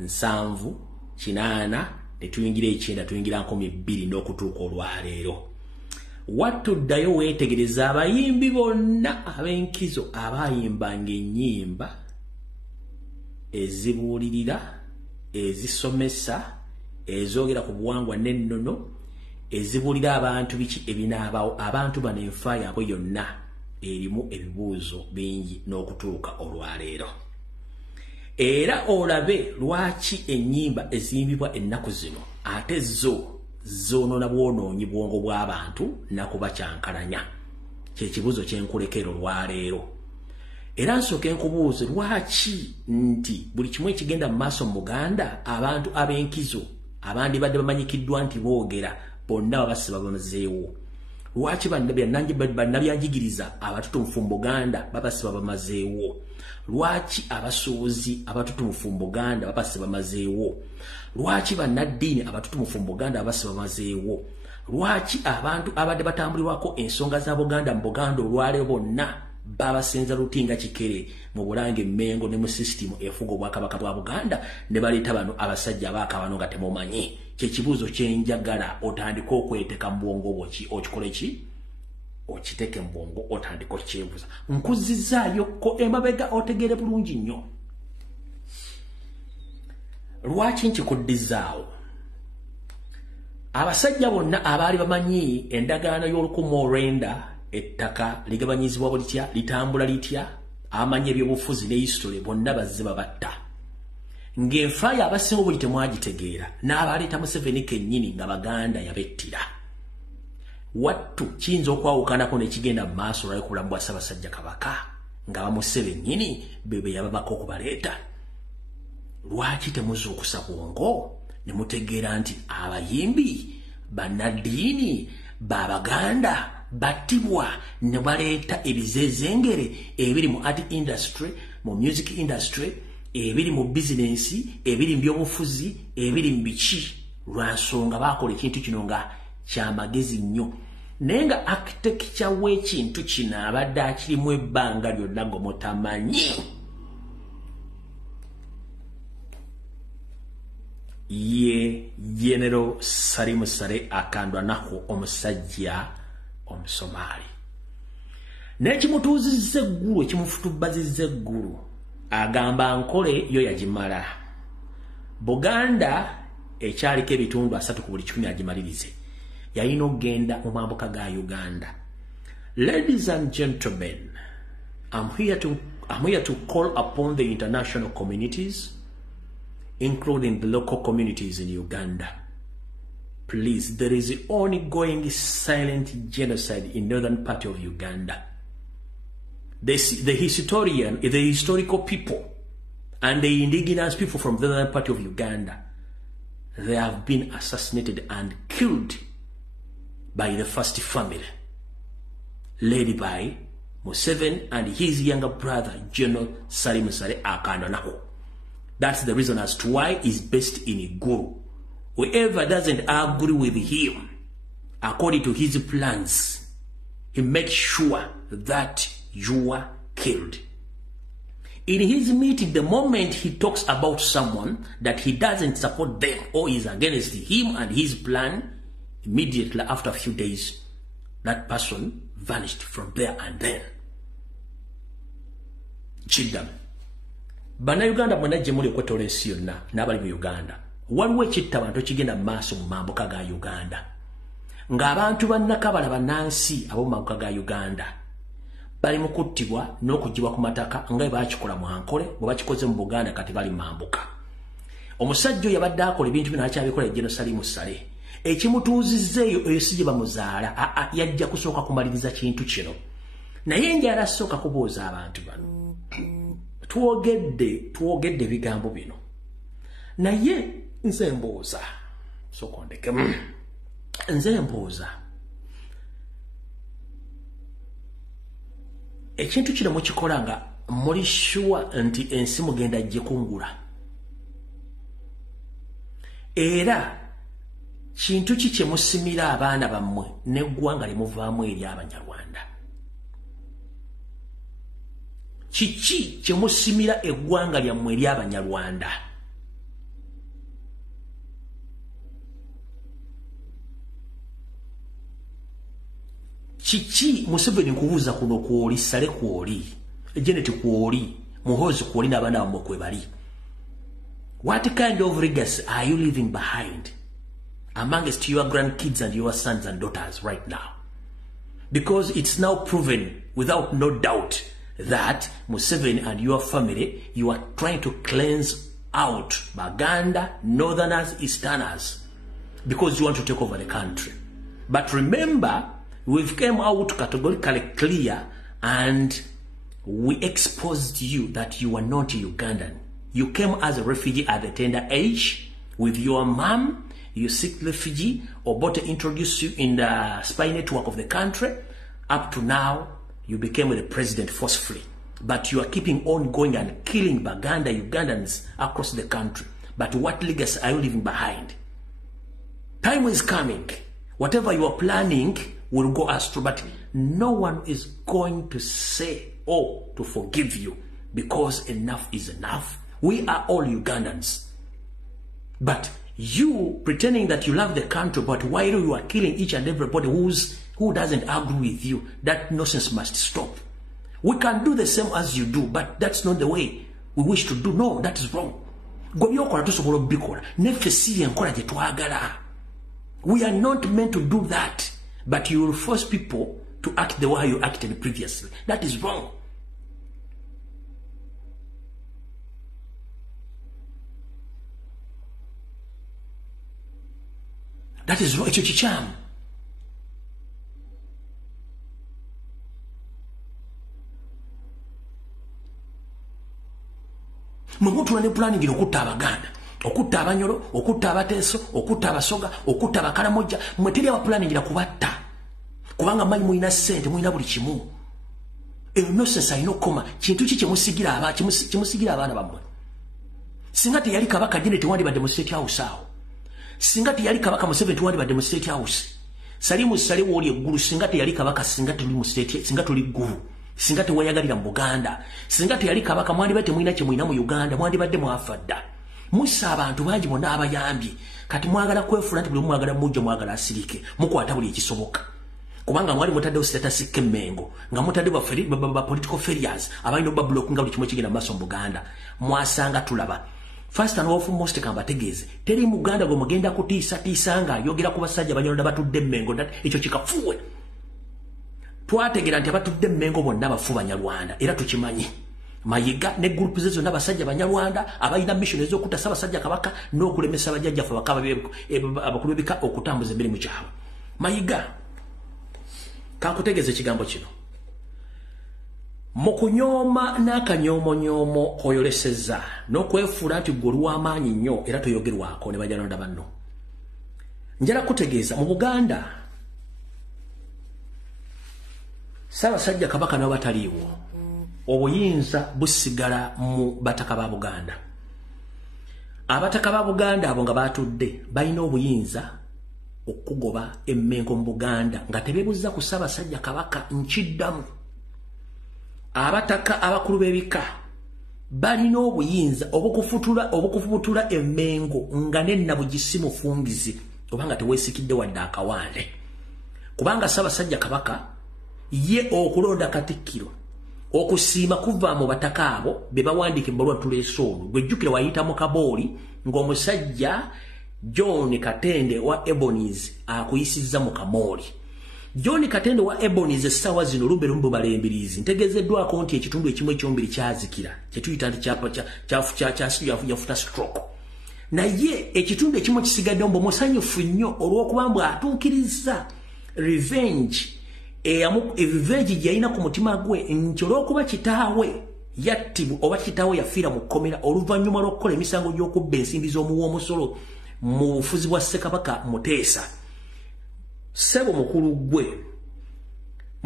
7 8 ne tuyingira 9 tuyingira 2000 n'okutuuka olwaleero watuddayo weetegereza abayimbi bonna ab'enkizo abayimbanga ennyimba ezibuulirira ezisomesa ezoogera ku buwangwa n'ennono ezibuulira abantu biki ebinaabaawo abantu bano enfa yaabwe yonna erimu ebibuuzo bingi n'okutuuka olwaleero era olabe lwaki ennyimba eziyimbibwa ennaku zino ate zoonona bwonoonyi bwongo bw'abantu nakuba kyankalanya kyekibuuzo kyenkulekera olwaleero era nsooke nkubuuze lwaki nti buli kimu ekigenda mu maaso mu Buganda abantu ab'enkizo abandi badde bamanyikiddwa nti boogera bonna babasiba bamazeewo lwaki bannabyanjigiriza abatutumufu mu Buganda babasiba bamazeewo lwaki abasuubuzi abatutumufu mu Buganda babasiba bamazeewo lwaki bannaddiini abatutumufu mu Buganda babasiba bamazeewo lwaki abantu abadde batambulirwako ensonga za Buganda mu Buganda olwaleero bonna babasenza lutinga kikere mu Bulange Mengo ne mu system efuga obwakabaka bwa Buganda ne baleeta bano abasajja abaakabano nga temumanyi kyekibuuzo kyenjagala otandika okweteka mu bwongo bwo okikole ki okiteke mu bwongo otandika okyebuuza nkuzizzaayokko emabega otegere bulungi nnyo lwaki nkikuddizaawo abasajja bonna abaali bamanyi endagaano y'olukumu ettaka ligabanyizibwa bulitya litambula litya amanyi ebyobufuzi ne history bonna bazze babatta ng'enfa y'abasinga buli temwagitegeera n'abaleeta Museveni kennyini nga Baganda yabettira wattu kiyinza okwawukanako nekigenda mu maaso olwayo ku bulamu bwa Ssaabasajja Kabaka nga bamusebennyini bebe yababaka okubaleeta lwaki temuzuukusa bwongo ne mutegeera nti abayimbi bannaddiini b'Abaganda battibwa ne baleeta ebizezengere ebiri mu art industry mu music industry ebiri mu business ebiri mu byobufuzi ebiri mu biki lwansonga baakola ekintu kino nga kyamagezi nnyo naye nga architecture w'ekintu kino abadde akirimu ebbanga lyonna ng'omutamanyi ye General Salim Saleh akandwa nako omusajja omusomaali n'ekimutuuzizza eggulu ekimufutubbazizza eggulu agamba nkole yo yagimala Buganda ekyaliko ebitundu 3 ku buli 10 agimalirize yalina okugenda mu mambuka ga Uganda. Ladies and gentlemen, I'm here to call upon the international communities, including the local communities in Uganda. Please, there is ongoing silent genocide in northern part of Uganda. The historical people and the indigenous people from the northern part of Uganda, they have been assassinated and killed by the first family, led by Museveni and his younger brother, General Salim Saleh Akandwa Nako. That's the reason as to why he's based in Gulu. Whoever doesn't agree with him, according to his plans, he makes sure that you are killed. In his meeting, the moment he talks about someone that he doesn't support them or is against him and his plan, immediately after a few days, that person vanished from there and then. Chidam. Bana Uganda mwena jemuli kwetole nsi yonna n'abali mu Uganda. Waliwo ekittabantu kigenda mu maaso mu mambuka ga Uganda. Ng'abantu bannakabala bannansi ab'omu mambuka ga Uganda bali mu kuttibwa n'okuggyibwa ku mataka nga bwe baakikola mu Ankole bwe bakikoze mu Buganda kati bali mu mambuka. Omusajja oyo yabadde akola ebintu bino akyabikola General Salim Saleh. Ekimutuuzizzeeyo eyo si gye bamuzaala yajja kusooka kumaliriza kintu kino. Naye njala asooka kubuuza abantu bano. Twogedde ebigambo bino. Naye nze mbuuza. Sooka ondeke. Nze mbuuza. ekintu kino mukikola nga muli sure nti ensi mugenda gyekungula. Era kintu ki kye musimira abaana bammwe n'eggwanga limuvaamu eri Abanyarwanda? Kiki kye musimira eggwanga lyammwe eri Abanyarwanda? Kiki Museveni nkubuuza kuno kwoli, Sale kwoli, Janet kwoli, Muhoozi kwoli n'abaana bammwe kwe bali? What kind of legacy are you leaving behind amongst your grandkids and your sons and daughters right now? Because it's now proven without no doubt that Museveni and your family, you are trying to cleanse out Baganda, Northerners, Easterners, because you want to take over the country. But remember, we've come out categorically clear and we exposed you that you are not Ugandan. You came as a refugee at a tender age with your mom. You seek refugee. Obote introduced you in the spy network of the country. Up to now, you became the president forcefully. But you are keeping on going and killing Baganda, Ugandans across the country. But what legacy are you leaving behind? Time is coming. Whatever you are planning will go astray. But no one is going to say or to forgive you because enough is enough. We are all Ugandans. But you pretending that you love the country, but while you are killing each and everybody who doesn't agree with you, that nonsense must stop. We can do the same as you do, but that's not the way we wish to do. No, that is wrong. We are not meant to do that, but you will force people to act the way you acted previously. That is wrong. That is right, Chicham. Mwemutu wane planning ino okutta Abaganda, okutta Abanyoro, okutta Abateeso, okutta Abasoga, okutta Abakaramoja, mweteri aba planning ina kubatta. Kubanga mali muina sente, muina buli kimu. Nonsense ayina okoma, kintu ki kyemusigira abaana bammwe. Singa teyali Kabaka Janet wandibadde mu State House awo. Singa teyali Kabaka Museveni wandibadde mu State House. Salimu Sale woli eggulu singa teyali Kabaka singa tuli mu State, singa tuli ggulu. Singa tewayagalira mu Buganda. Singa teyali Kabaka mwandibadde mwina kye mwina mu Uganda, mwandibadde mwafadda. Musa abantu bangi bonna abayambye. Kati mwagala kwefula nti buli mwagala mujja mwagala asirike. Mukwata buli ekisoboka. Kubanga mwali mutadde status Kemengo, nga mutadde ba political failures, abalina block nga buli kimwe kigenda maaso mu Buganda. Mwasanga tulaba. First and foremost kambategeeze teri Muganda gwe mugenda kutiisa nga yogera ku basajja Abanyarwanda batudde Mmengo ekyo kikafuwe. Twategera nti abatudde Mmengo bonna bafu Banyarwanda era tukimanyi. Mayiga ne group zezo n'abasajja Banyarwanda abayina mission ez'okutta Ssaabasajja Kabaka n'okulemesa abajjajjaffe bakaba abakulu b'ebika okutambuza emirimu gyabwe. Mayiga kankutegeeze ekigambo kino. Mukunyoma n'akanyoomonyomo koyoleseza n'okwefuula nti ggwe oli w'amaanyi nnyo era toyogerwako ne Banyarwanda banno. Njala kutegeeza mu Buganda Ssaabasajja Kabaka nabo bataliiwo. Obuyinza busigala mu bataka ba Buganda. Abataka ba Buganda abo nga batudde balina obuyinza okugoba Emmengo mu Buganda nga tebeebuuza ku Ssaabasajja Kabaka nkiddamu. Abataka abakulu b'ebika balina obuyinza obukufubutula Emmengo nga nennabugisi mufungizi obanga teweesikidde wadde akawande. Kubanga Ssaabasajja Kabaka ye okulonda Katikkiro okusiima kuva mu bataka abo be bawandiika ebbaluwa tuleese ono gwejjukira wayita mu Kabooli ng'omusajja John Katende wa Ebonies akuyisizza mu Kamooli. John Katende wa Ebonies essaawa zino lumbe balembirizi ntegeezeddwako nti ekitundu ekimu ekyombiri kyazikira kye tuyita nti yafuta stroke. Naye ekitundu ekimu kisigadde mbu musanyufu nnyo olw'okuba mbu atuukiriza revenge gy'alina ku mutima gwe nti olw'okuba kitaawe yattibwa oba kitaawe yafiira mu kkomera oluvannyuma lw'okukola emisango gy'okubba ensimbi z'omuwa omusolo mu bufuzi bwa Ssekabaka Muteesa. Ssebo mukulu gwe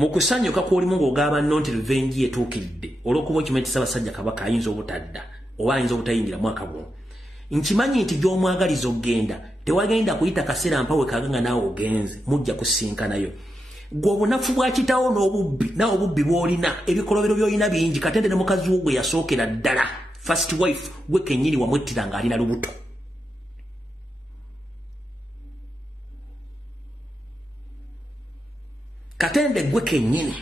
mukusanyuka kwoli mungu ogaba nonti revenge etuukidde olwokuba okimanyi Ssaabasajja Kabaka ayinza obutadda oba ayinza obutayingira mwaka guno nkimanyi nti gy'omwagaliza okgenda tewagenda kuyita kaseera mpawe kaganga naawe ogenze mujja kusinkanayo gwe obunafu bwa kitaawo n'obubbi nawe obubbi bw'olina ebikolobero by'olina bingi Katende ne mukazi wo gwe yasookera ddala first wife gwe kennyini wamwettira ng'alina lubuto Katende gwe kennyini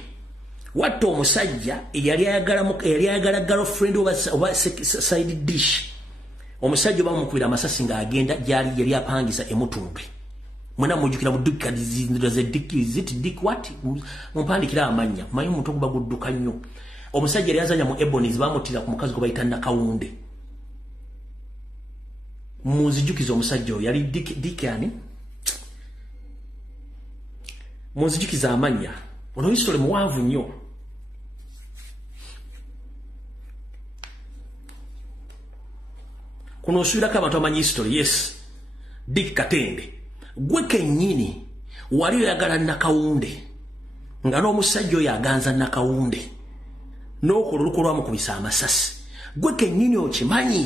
watta omusajja eyali ayagala girlfriend oba side dish omusajja bamukubira amasasi ng'agenda gyali yali apangisa emutumbi mwena mujukira mu dukka ze dik what mumpandikira amanya manyi omuntu okuba gudduka nnyo omusajja yali azanya mu Ebonies bamutira ku mukazi gwe bayita Nakawunde munzijukiza omusajja oyo yali dikani munzijukiza amanya ono history muwanvu nnyo kuno osuubirako abantu amanyi history yes Dick Katende gwe kennyini wali oyagala Nakawunde nga n'omusajja oyo aganza Nakawunde n'okola oluko lwamukubisa amasasi gwe kennyini okimanyi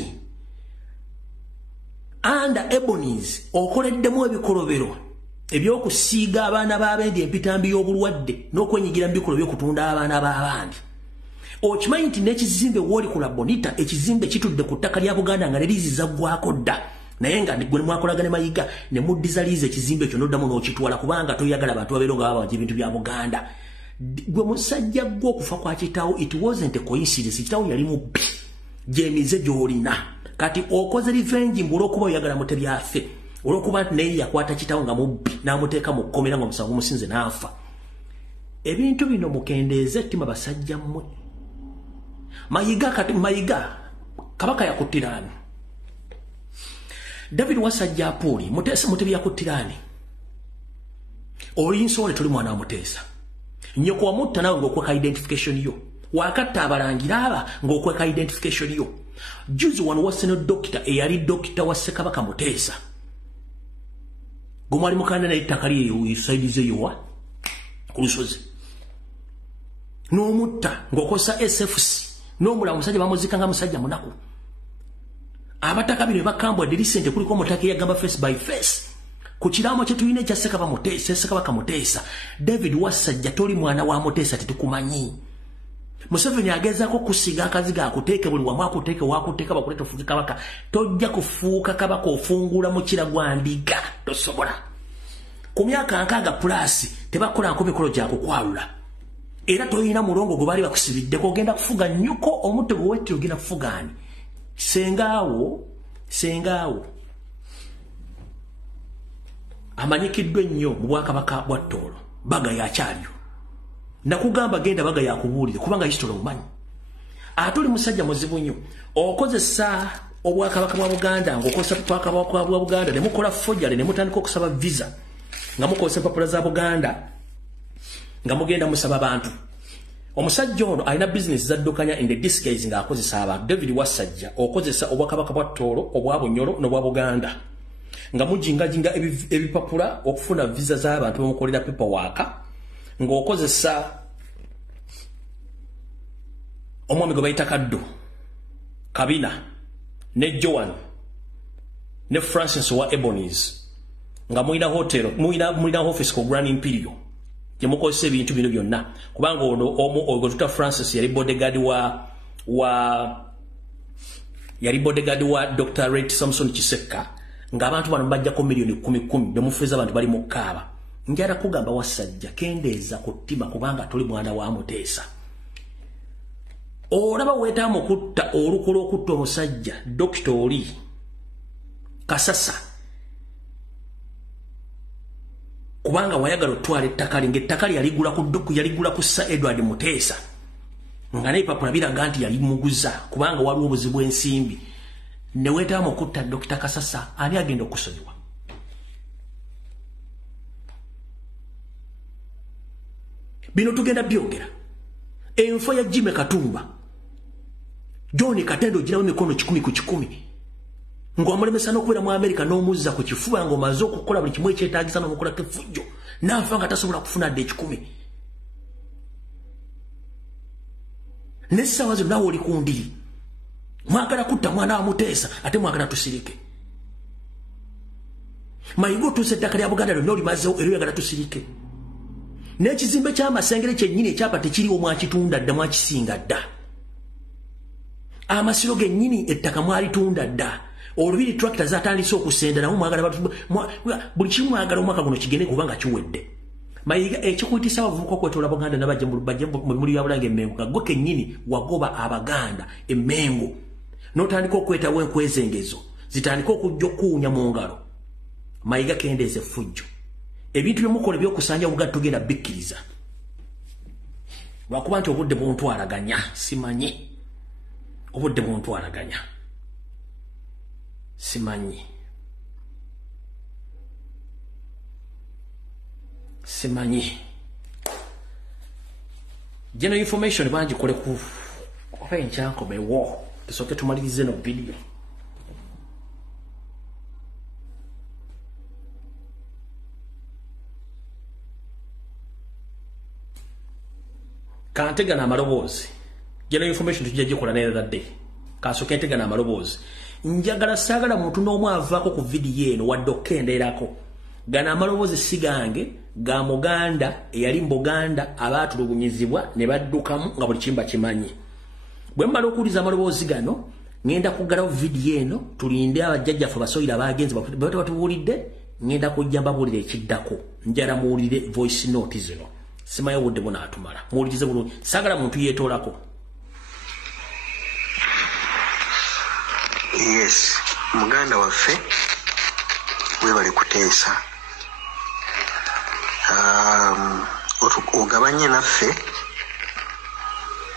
anda Ebonies okoleddemu ebikolobero ebyokusiiga abaana b'abendi empitambi y'obulwadde n'okwenyigira mu bikolwa by'okutunda abaana b'abandi okimanyi nti n'ekizimbe w'oli ku Bonita ekizimbe kitudde ku ttaka lya Buganda nga liizi zaggwako dda naye nga gwe mwakolagane Mayiga ne muddiza liizi ekizimbe ekyo n'oddamu n'okitwala kubanga toyagala abantu babeera nga babanja ebintu bya Buganda gwe musajja gwe okufa kwa kitaawo it wasn't a coincidence kitaawo yali mubbi gyemize gy'olina kati okoze revenge mbu olw'okuba oyagala mutebyafe olw'okuba nti naye yakwata kitaawo nga mubbi n'amuteeka mu kkomera nga omusango musinze n'afa ebintu bino mukendeeze ettima basajja mmwe Mayiga Kabaka yakuttirani David Wasajja Apoli Mutesa Mutebi yakuttirani olinsole tuli mwana wa Mutesa nyoko wa mutta nawe ng'okweka identification yo wakatta abalangira aba ng'okweka identification yo juzi wano waseno dokita eyali dokita wa Ssekabaka Mutesa gumwali mukanda na ettaka lyeyisaidize yowa ku lusozi n'omutta ng'okosa SFC n'omulala omusajja bamuzika nga musajja munaku abataka bino bakambwa dirisente kuliko omutaka yagamba face by face ku kiramo kye tulina ekya Ssekabaka Mutesa David Wasajja toli mwana wa Mutesa tetukumanyi Museveni agezaako kusiga akaziga akuteeke buli wamu akuteeke wakuteeka bakuleeta ofuuke kabaka tojja kufuuka kabaka ofungula mu kiragwandiga tosobola ku myaka nkaaga pulasi tebakola nkobekolo gyakukwalula era toyina mulongo gwe baali bakusibiddeko ogenda kufuga nnyuko omutwe gwe wetti ogenda kufugaani sengaawo amanyikiddwa ennyo mu Bwakabaka bwa Tooro baga yakyaliyo nakugamba genda baga yakubuulire kubanga history omumanyi ate oli musajja muzibu nnyo okozesa Obwakabaka bwa Buganda ng'okozesa Obwakabaka bwa Buganda ne mukola fojjale ne mutandika okusaba visa nga mukozesa empapula za Buganda nga mugenda musaba abantu omusajja ono alina business zaddukanya in the disguise nga akozesa abantu David Wasajja okozesa Obwakabaka bwa Tooro obwa Bunyoro n'obwa Buganda nga mujingajinga ebipapula okufuna visa z'abantu bamukolera paperwork ng'okozesa omwami gwe bayita Kaddo Kabina ne Joan ne Francis wa Ebonies nga mulina hotel mulina office ko Grand Imperial yemukozesa ebintu bino byonna kubanga ono omu tuta Francis yali bodyguard wa Dr. Red Samson Kisekka nga abantu bano bajjako milioni 10 bemufeza abantu bali mu kaaba njala kugamba Wasajja kendeeza ku ttima kubanga tuli mwana wa Mutesa olaba weetaamu kutta olukolo okutta omusajja Dr. Oli Kasasa kubanga wayagala otwala ettaka ng'ettaka yaligula ku Dduku yaligula ku Sir Edward Mutesa nga n'ebipapula biraga nti yali muguza kubanga waliwo obuzibu bw'ensimbi ne weetaamu okutta Dr. Kasasa ani agenda okusonyiwa bino tugenda byogera enfo ya Jimmy Katumba John Katende ogirawo emikono 10 ku 10 ng'omulemesa n'okubeera mu America n'omuzza ku kifuba ng'omaze okukola buli kimu ekyetaagisa n'omukolako effujjo n'afa nga tasobola kufuna dde 10 Nessawa zino nawe oli ku ndiri. Mwagala kutta mwana wa Muteesa ate mwagala tusirike. Mayiga otuuse ettaka lya Buganda lyonna olimazeewo era oyagala tusirike. N'ekizimbe ky'amasengere kyennyini ekyapa tekiriwo mwakitunda dda mwakisinga dda. Amasiro gennyini ettaka mwalitunda dda. Olubiri tractor zatandise okusenda namu mwagala buli kimu mwagala omwaka guno kigende kubanga kiwedde. Mayiga ekikuyitisa abavubuka okwetoola Buganda n'abajja mu muli ya Bulange Emmengo nga gwe kennyini wagoba Abaganda Emmengo n'otandika okwetawo enkwezengezo zitandika okujja okuwunya mu ngalo. Mayiga kendeeze effujjo. Ebintu byemukola ebyokusanja Buganda tugenda bikkiriza. Lwakuba nti obudde buntwalaganya simanyi. Obudde buntwalaganya. Simanyi. General information banji kole ku ofa enchanko bewo. Tusoke tumalirize no video. Kantega na maloboozi. General information tujja gikola naye that day. Kasoke ntega na maloboozi. Njagala sagala muntu n'omu avaako ku video eno wadde okkendeerako. Gana amaloboozi sigange ga Muganda eyali Mbuganda abaatulugunyizibwa ne baddukamu nga buli kimba kimanyi. Bwe mmala okuwuliza amaloboozi gano ngenda kuggalawo video eno tulinde abajjajjaffe basoyira baagenzi batubuulidde ngenda kujja mbabuulira ekiddako njala muwulire voice note zino. Simaye obudde bunaatumala muwulirize bulungi sagala muntu yeetoolako. Yes, Muganda waffe webale kuteesa. Ogabanye naffe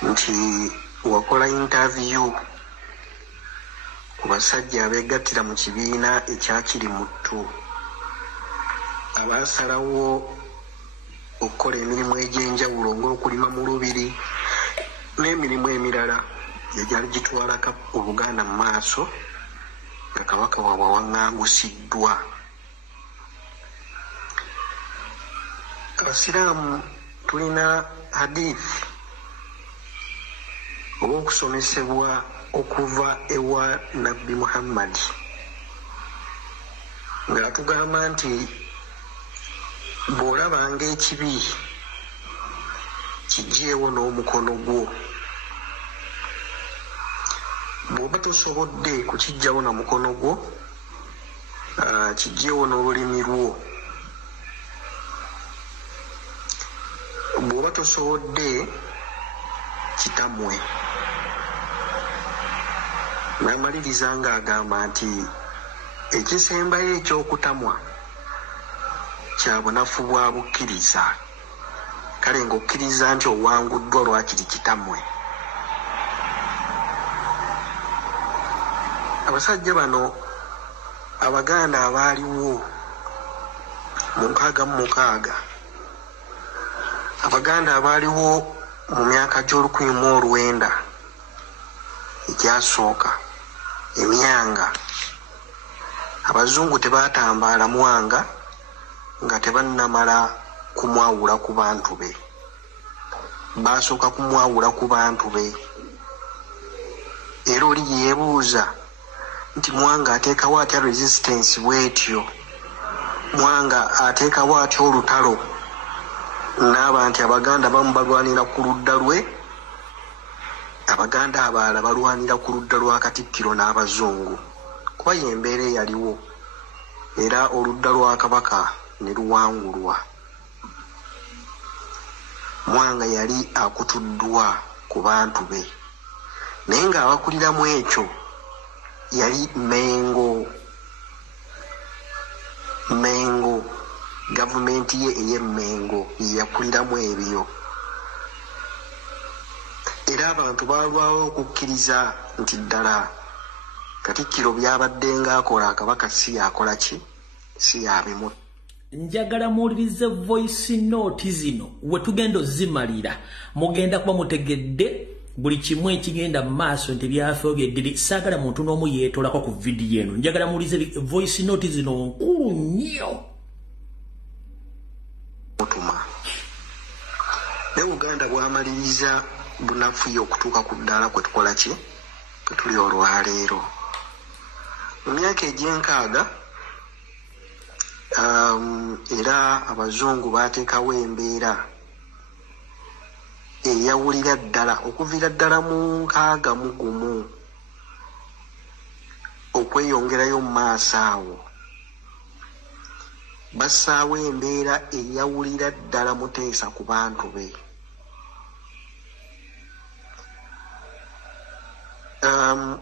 nti wakola interview ku basajja abeegattira mu kibiina ekyakiri muttu abaasalawo okukola emirimu egy'enjawulo ng'okulima mu lubiri n'emirimu emirala egyali gitwalaka Obuganda mu maaso nga Kabaka waabwe waŋŋangusiddwa. Abasiraamu tulina hadithi oba okusomesebwa okuva ewa Nabbi Muhammad ng'atugamba nti bw'olabanga ekibi kiggyeewo n'omukono gwo, bw'oba tosobodde kukiggyawo na mukono gwo kiggyeewo n'olulimi lwo, bw'oba tosobodde kitamwe. N'amaliriza ng'agamba nti ekisembayo ekyokutamwa kya bunafu bwa bukkiriza. Kale ng'okkiriza nti owanguddwa lwakiri kitamwe. Abasajja bano Abaganda abaaliwo mu 66, Abaganda abaaliwo mu myaka gy'olukumi egyasooka emyanga, Abazungu tebatambaala mwanga nga tebannamala kumwawula ku bantu be. Baasooka kumwawula ku bantu be. Era oli yeebuuza nti Mwanga ateekawo atya resistance bw'etyo, Mwanga ateekawo atya olutalo n'aba nti Abaganda bamu balwanira ku ludda lwe, Abaganda abalala balwanira ku ludda lwa Katikkiro n'Abazungu. Kuba y'embeera eyaliwo era oludda lwa Kabaka ne luwangulwa. Mwanga yali akutuddwa ku bantu be naye ng'abakuliramu ekyo yali Mengo. Gavumenti ye ey'Emmengo yakuliramu ebyo. Era abantu baalwawo okukkiriza nti ddala Katikkiro byabadde ng'akola Kabaka si yakola ki, si yabimu. Njagala muwulirize voice note zino we tugenda ozimalira mugenda kuba mutegedde buli kimu ekigenda mu maaso nti byafeewo byeddiri. Saagala muntu n'omu yeetoolako ku vidiyo eno. Njagala muwulirize voice note zino nkulu nnyo. Ne Uganda bw'amaliriza bunafuye okutuuka ku ddaala kwe tukola ki kwe tuli olwaleero. Mu myaka egy'enkaaga era abazungu baateekawo embeera eyawulira ddala okuviira ddala mu 61 okweyongerayo mu maaso awo. Bassaawo embeera eyawulira ddala Muteesa ku bantu be.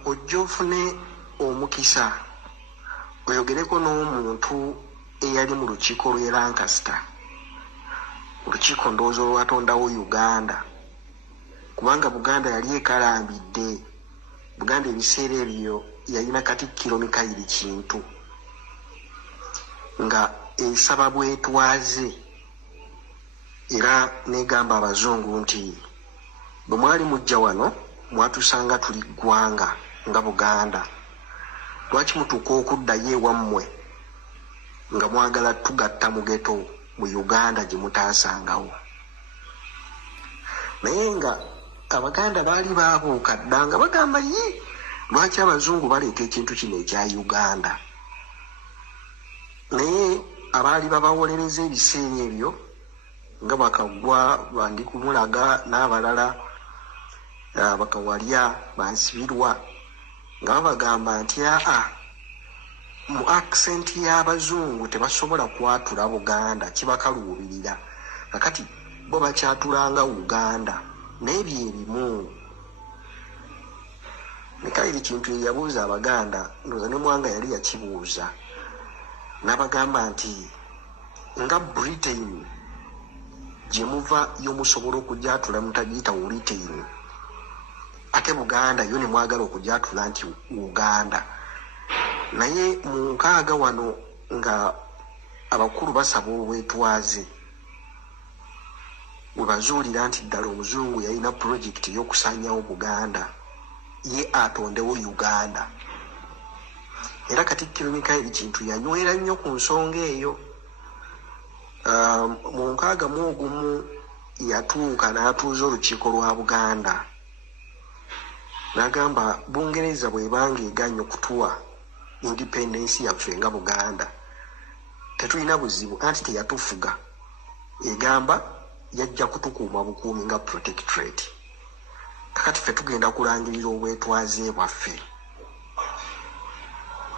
Ojja ofune omukisa oyogereko n'omuntu eyali mu lukiiko lw'e Lancaster, olukiiko ndowooza olwatondawo Uganda, kubanga Buganda yali ekalambidde. Buganda ebiseera ebyo yalina Katikkiro Mikayiri Kintu nga esaba bwetwaze, era negamba abazungu nti bwe mwali mujja wano mwatusanga tuli ggwanga nga Buganda, lwaki mutuuka okuddayo ewammwe nga mwagala tugatta mu geto mu Uganda gye mutaasangawo? Naye nga Abaganda baali baabuuka dda nga bagamba ye lwaki abazungu baleeta ekintu kino ekya Uganda. Naye abaali babawolereza ebiseera ebyo nga Bakaggwa, Bandikumulaga n'abalala, Bakawalya, Bansibirwa, nga babagamba nti mu accent y'Abazungu tebasobola kwatula Buganda, kibakaluubirira. Kakati bo bakyatulanga Uganda n'ebyo ebimu. Mikayiri Kintu yabuuza Abaganda, ndowooza ne Mwanga yali yakibuuza, n'abagamba nti nga Britain gye muva yo musobola okugyatula mutagiyita Britain, ate Buganda yo ne mwagala okugyatula nti Uganda. Naye mu 60 wano nga abakulu basaba obwetwaze, bwe bazuulira nti ddala omuzungu yalina pulojekiti y'okusaanyawo Buganda, ye atondewo Uganda. Era Katikkiro Mikayiri Kintu yanywera nnyo ku nsonga eyo. Mu 61 yatuuka n'atuuza olukiiko lwa Buganda, n'agamba Bungereza bw'ebanga eganya okutuwa independence yaffe nga Buganda tetulina buzibu, anti teyatufuga. Egamba yajja kutukuuma bukuumi nga protectorate. Kakati ffe tugenda kulangirira obwetwaze bwaffe.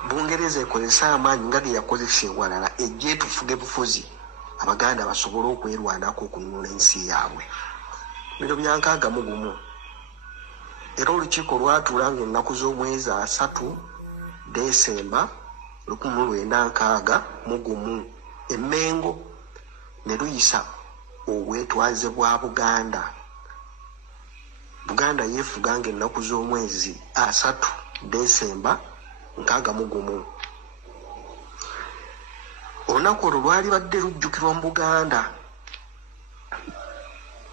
Bungereza ekozesa amaanyi nga ge yakozesa ewalala ejje tufuge bufuzi Abaganda basobole okwerwanako okununula ensi yaabwe. Bino bya 61. Era olukiiko lwatuula ng'ennaku z'omwezi 3 Desemba 1961 Emmengo ne luyisa obwetwaze bwa Buganda. Buganda yeefuga ng'ennaku z'omwezi 3 Desemba 61. Olunaku olwo lwali badde lujjukirwa mu Buganda.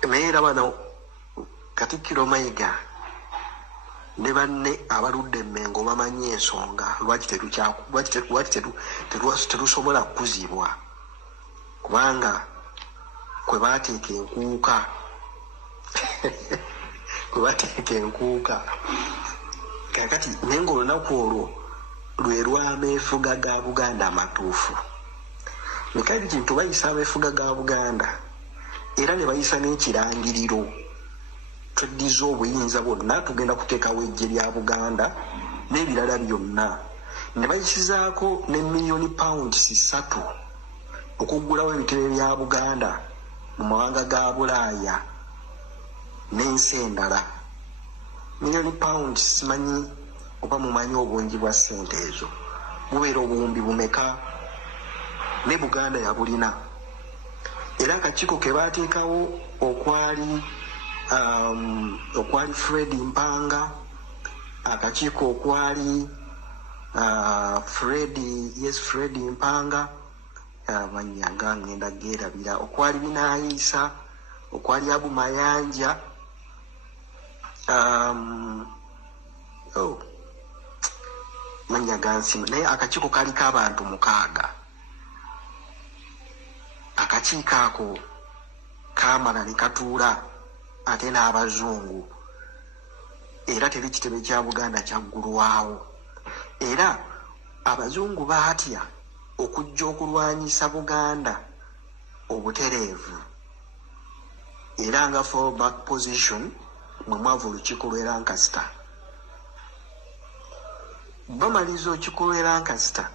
Naye era bano Katikkiro Mayiga ne banne abaludde Emmengo bamanyi ensonga lwaki terusobola kukuzibwa, kubanga kwe baateeka enkuuka kakati naye ng'olunaku olwo lwe lw'ameefuga ga Buganda amatuufu. Mikayiri Kintu bayisa ameefuga ga Buganda era ne bayisa n'ekirangiriro tuddiza obuyinza bwonna tugenda kuteekawo eggye lya Buganda n'ebirala byonna. Ne bayisizaako ne £3 okuggulawo ebitebe bya Buganda mu mawanga ga Bulaaya n'ensi endala. £1 simanyi oba mumanyi obungi bwa ssente ezo, bubeera obuwumbi bumeka, ne Buganda yabulina. Era akakiiko ke baateekawo okwali Fred Mpanga, akakiiko okwali Fred Mpanga, amannya ngenda geerabira, okwali Binaayisa, okwali Abu Mayanja, mannya gansima, naye akakiiko kaliko abantu 6. Akakiiko ako kaamala ne katuula ate n'abazungu, era teri kitebe kya Buganda kyaggulwawo. Era abazungu baatya okujja okulwanyisa Buganda obutereevu, era nga fallback position mwe mwava olukiiko lw'e Lancaster. Bamaliza olukiiko lw'e Lancaster,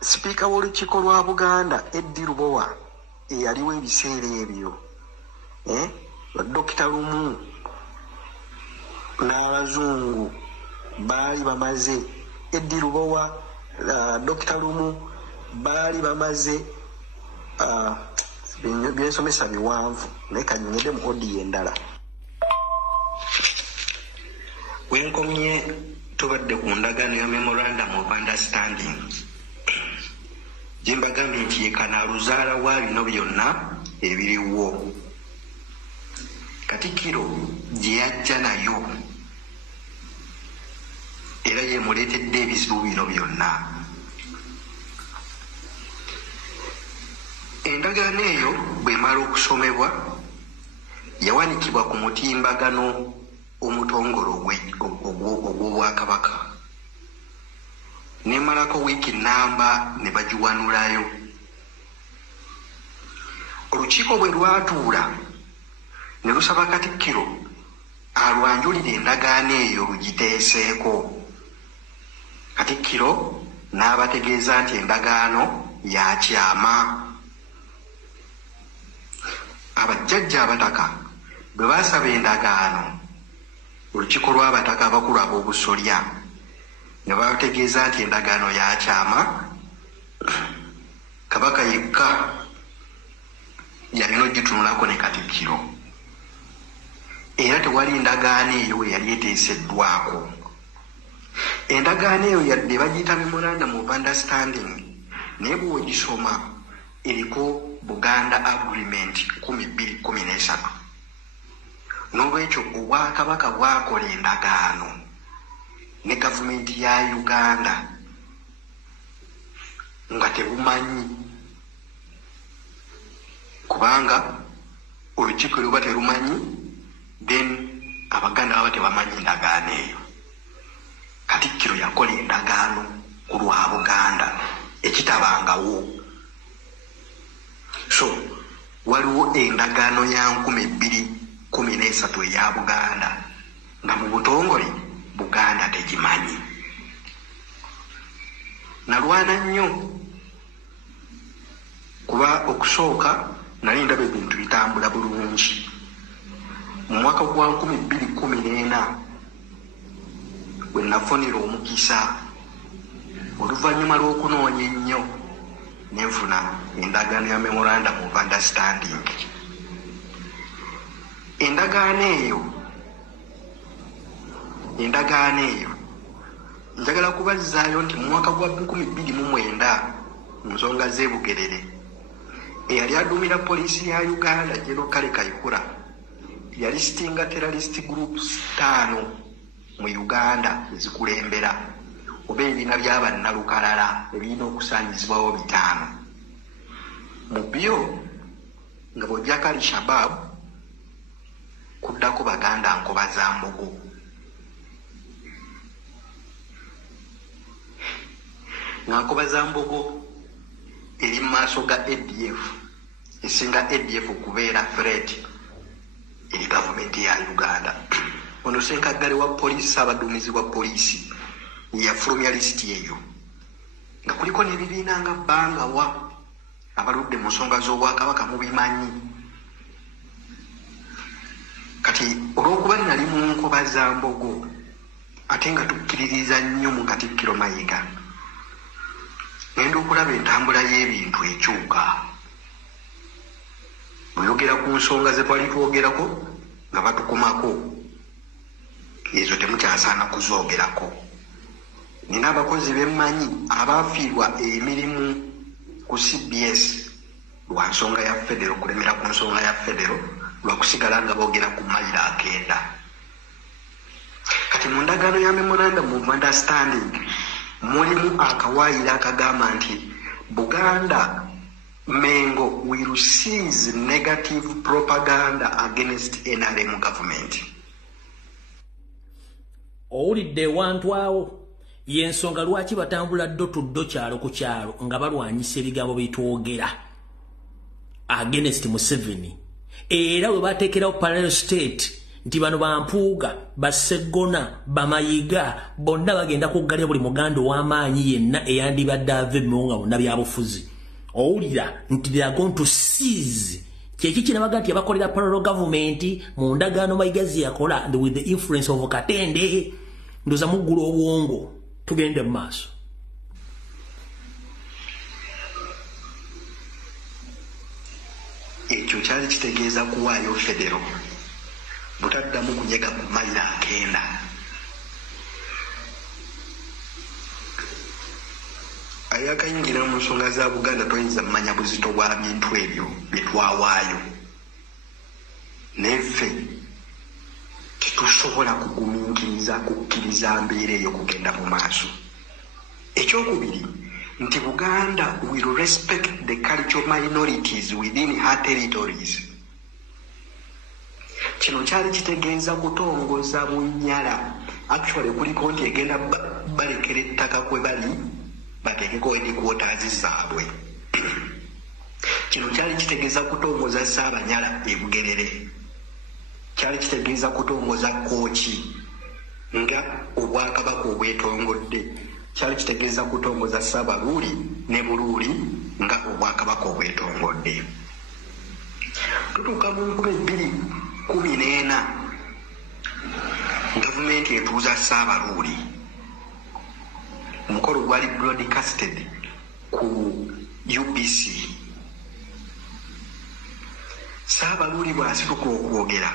sipiika w'olukiiko lwa Buganda Eddie Lubowa eyaliwo ebiseera ebyo, Dr. Lumu n'abazungu baali bamaze, Eddie Lubowa, Dr. Lumu baali bamaze byensomesa biwanvu naye kanyonyedde mu odi endala. Wenkomye tubadde ku ndagaano ya memorandum of understanding, gye mbagambye nti ye kanaaluzaala wa bino byonna ebiriwo. Katikkiro gye yajja nayo era yemuleetedde ebizibu bino byonna. Endagaano eyo bw'emala okusomebwa yawanikibwa ku mutimbagano omutongole ogw'Obwakabaka, nemalako wiiki nnamba ne bagiwanulayo. Olukiiko bwe lwatuula ne lusaba Katikkiro alwanjulire endagaano eyo lugiteeseeko. Katikkiro n'abategeeza nti endagaano ya kyama. Abajjajja abataka bwe baasaba endagaano, olukiiko lw'abataka abakulu ab'obusolya ne bategeeza nti endagaano ya kyama. Kabaka yekka yalina ogitunulako ne Katikkiro, era tewali ndagaano eyo we yali eteeseddwako. Endagaano eyo yadde bagiyita memorandum of understanding, naye bw'ogisoma eriko Buganda Agreement 1213. N'olwekyo Obwakabaka bwakola endagaano ne gavumenti ya Uganda nga tebumanyi, kubanga olukiiko luba terumanyi, then Abaganda baba tebamanyi endagaano eyo. Katikkiro yakola endagaano ku lwa Buganda ekitabangawo. So waliwo endagaano ya 2013 eya Buganda nga mu butongole Buganda tegimanyi. Nalwana nnyo kuba okusooka nali ndaba ebintu bitambula bulungi. Mu mwaka gwa 2014 bwe nafunira omukisa oluvannyuma lw'okunoonya ennyo nenfuna endagaano ya memorandum of understanding. Endagaano eyo njagala kubazzaayo nti mu mwaka gwa 2009 mu nsonga z'ebugerere eyali aduumira poliisi ya Uganda General Kale Kayihura yalistinga terrorist groups 5 mu Uganda ezikulembera oba ebibiina by'abannalukalala ebirina okusaanyizibwawo 5. Mu byo nga bw'ojjako Al-Shabaab kuddako Baganda Nkoba za Mbogo. Nga Nkoba za Mbogo eri mu maaso ga ADF, esinga ADF okubeera threat eri gavumenti ya Uganda. Ono Ssenkaggale wa poliisi, Ssaabaduumizi wa poliisi yafulumya lisiti eyo nga kuliko n'ebibiina nga Bangawa abaludde mu nsonga z'Obwakabaka mubimanyi. Kati olw'okuba nali mu Nkoba za Mbogo ate nga tukkiririza nnyo mu Katikkiro Mayiga, ngenda okulaba entambula y'ebintu ekyuka. Bweyogera ku nsonga ze twali twogerako nga batukomako, ezo temukyasaana kuzoogerako. Nina abakozi bemmanyi abaafiirwa emirimu ku CBS lwa nsonga ya federo, kulemera ku nsonga ya federo lwa kusigala nga boogera ku mayiro 9. Kati mu ndagaano ya memorandum of understanding mulimu akawaayiro akagamba nti Buganda Mengo will seize negative propaganda against NRM government. Owulidde wantu awo yensonga lwaki batambula ddo kyalo ku kyalo nga balwanyisa ebigambo bitwogera against Museveni. Era we bateekerawo parallel state nti bano bampuuga basegona bamayiga bonna bagenda kuggalya buli muganda w'amaanyi yenna eyandibadde ava emmunga bonna byabufuzi. Owulira nti they are going to seize kyeki kinabaga nti abakolera parallel government mu ndagaano mayigazi yakola and with the influence of Katende ndoza muggula obwongo tugende mu maaso. Ekyo kyali kitegeeza kuwaayo federo butaddamu kunyega ku mayiro 9. Ayakayingira mu nsonga za Buganda toyinza mmanya buzito bwa bintu ebyo bye twawaayo. Neffe tetusobola kukkiriza mbeera eyo kugenda mu maaso. Ekyokubiri nti Buganda will respect the cultural minorities within her territories. Kino kyali kitegeeza kutongoza Bunyala. Actually kuliko nti egenda balekera ettaka kwe bali bateekeko headquarters zaabwe. Kino kyali kitegeeza kutongoza Ssaabanyala e Bugerere. Kyali kitegeeza kutongoza Kooki nga Obwakabaka obwetongodde. Kyali kitegeeza kutongoza Ssaabaluuli ne Buluuli nga Obwakabaka obwetongodde. Tutuuka mu 2014 gavumenti etuuza Ssaabaluuli. Omukolo gwali broadcasted ku UBC. Ssaabaluuli bw'asituka okwogera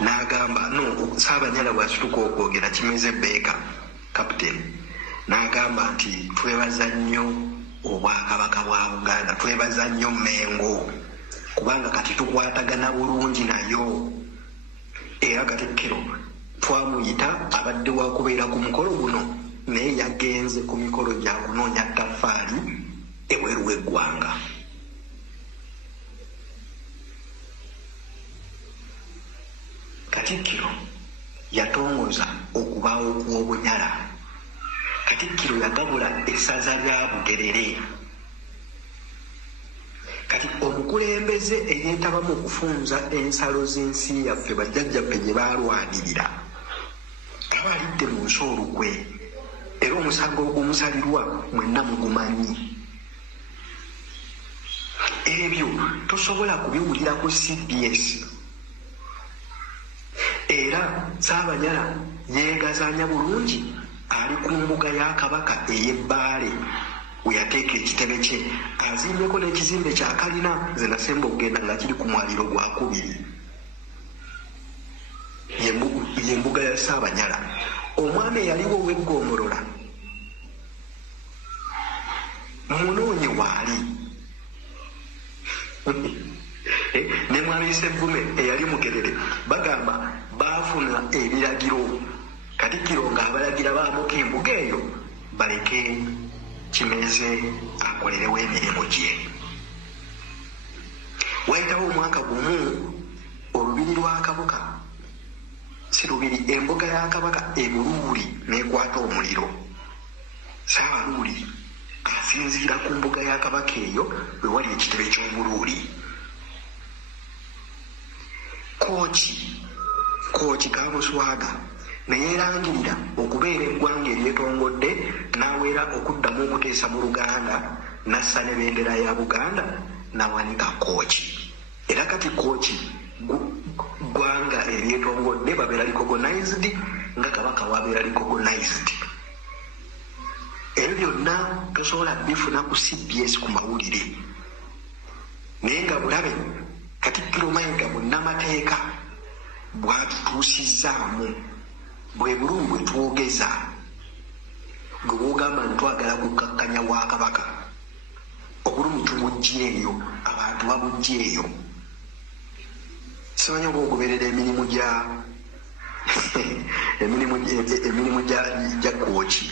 n'agamba Ssaabanyala bw'asituka okwogera Kimeze Beeka kapiteni n'agamba nti twebaza nnyo Obwakabaka bwa Buganda, twebaza nnyo Mengo kubanga kati tukwatagana bulungi nayo. Era Katikkiro twamuyita abadde wa kubeera ku mukolo guno naye yagenze ku mikolo gya kunoonya ttaffaali ebweru w'eggwanga. Katikkiro yatongoza okubaawo kw'Obunyala. Katikkiro yagabula essaza lya Bugerere. Kati omukulembeze eyeetabamu okufunza ensalo z'ensi yaffe bajjajjaffe gye baalwanirira aba alidde mu nsi olukwe, era omusango ogumusalirwa mwenna mugumanyi. Ebyo tosobola kubiwulira ku CBS. Era Ssaabanyala yeegazaanya bulungi ali ku mbuga ya Kabaka ey'Ebbaale we yateeka ekitebe kye, azimbyeko n'ekizimbe kya kalina nze nasemba okugenda nga kiri ku mwaliro gwa 2. Ye mbuga ya Ssaabanyala. Omwami eyaliwo ow'Eggombolola munoonye waali ne mwami Ssevume eyali Mugerere bagamba baafuna ebiragiro Katikkiro ng'abalagira baamuka embuga eyo baleke Kimeze akolerewo emirimu gye. Wayitawo omwaka gumu olubiri lwa Kabuka si lubiri, embuga ya Kabaka e Buluuli n'ekwata omuliro. Ssaabaluuli asinziira ku mbuga ya Kabaka eyo we wali ekitebe ky'Obuluuli. Kooki Kamuswaga neyeerangirira okubeera eggwanga eryetongodde n'aweera okuddamu okuteesa mu Luganda n'assa n'ebendera ya Buganda n'awanika Kooki. Era kati Kooki ggwanga eryetongodde babeera recognized nga Kabaka wabeera recognized. Ebyo byonna tosobola bifuna ku CBS ku mawulire. Naye nga bulabe Katikkiro Mayiga munnamateeka bw'atutuusizaamu bwe bulungi bwe twogeza gwe bw'ogamba ntwagala kukkakkanya wa Kabaka obulumi tubujja eyo, abantu babujja eyo. Simanyi oba ogoberera emirimu gya Kooki.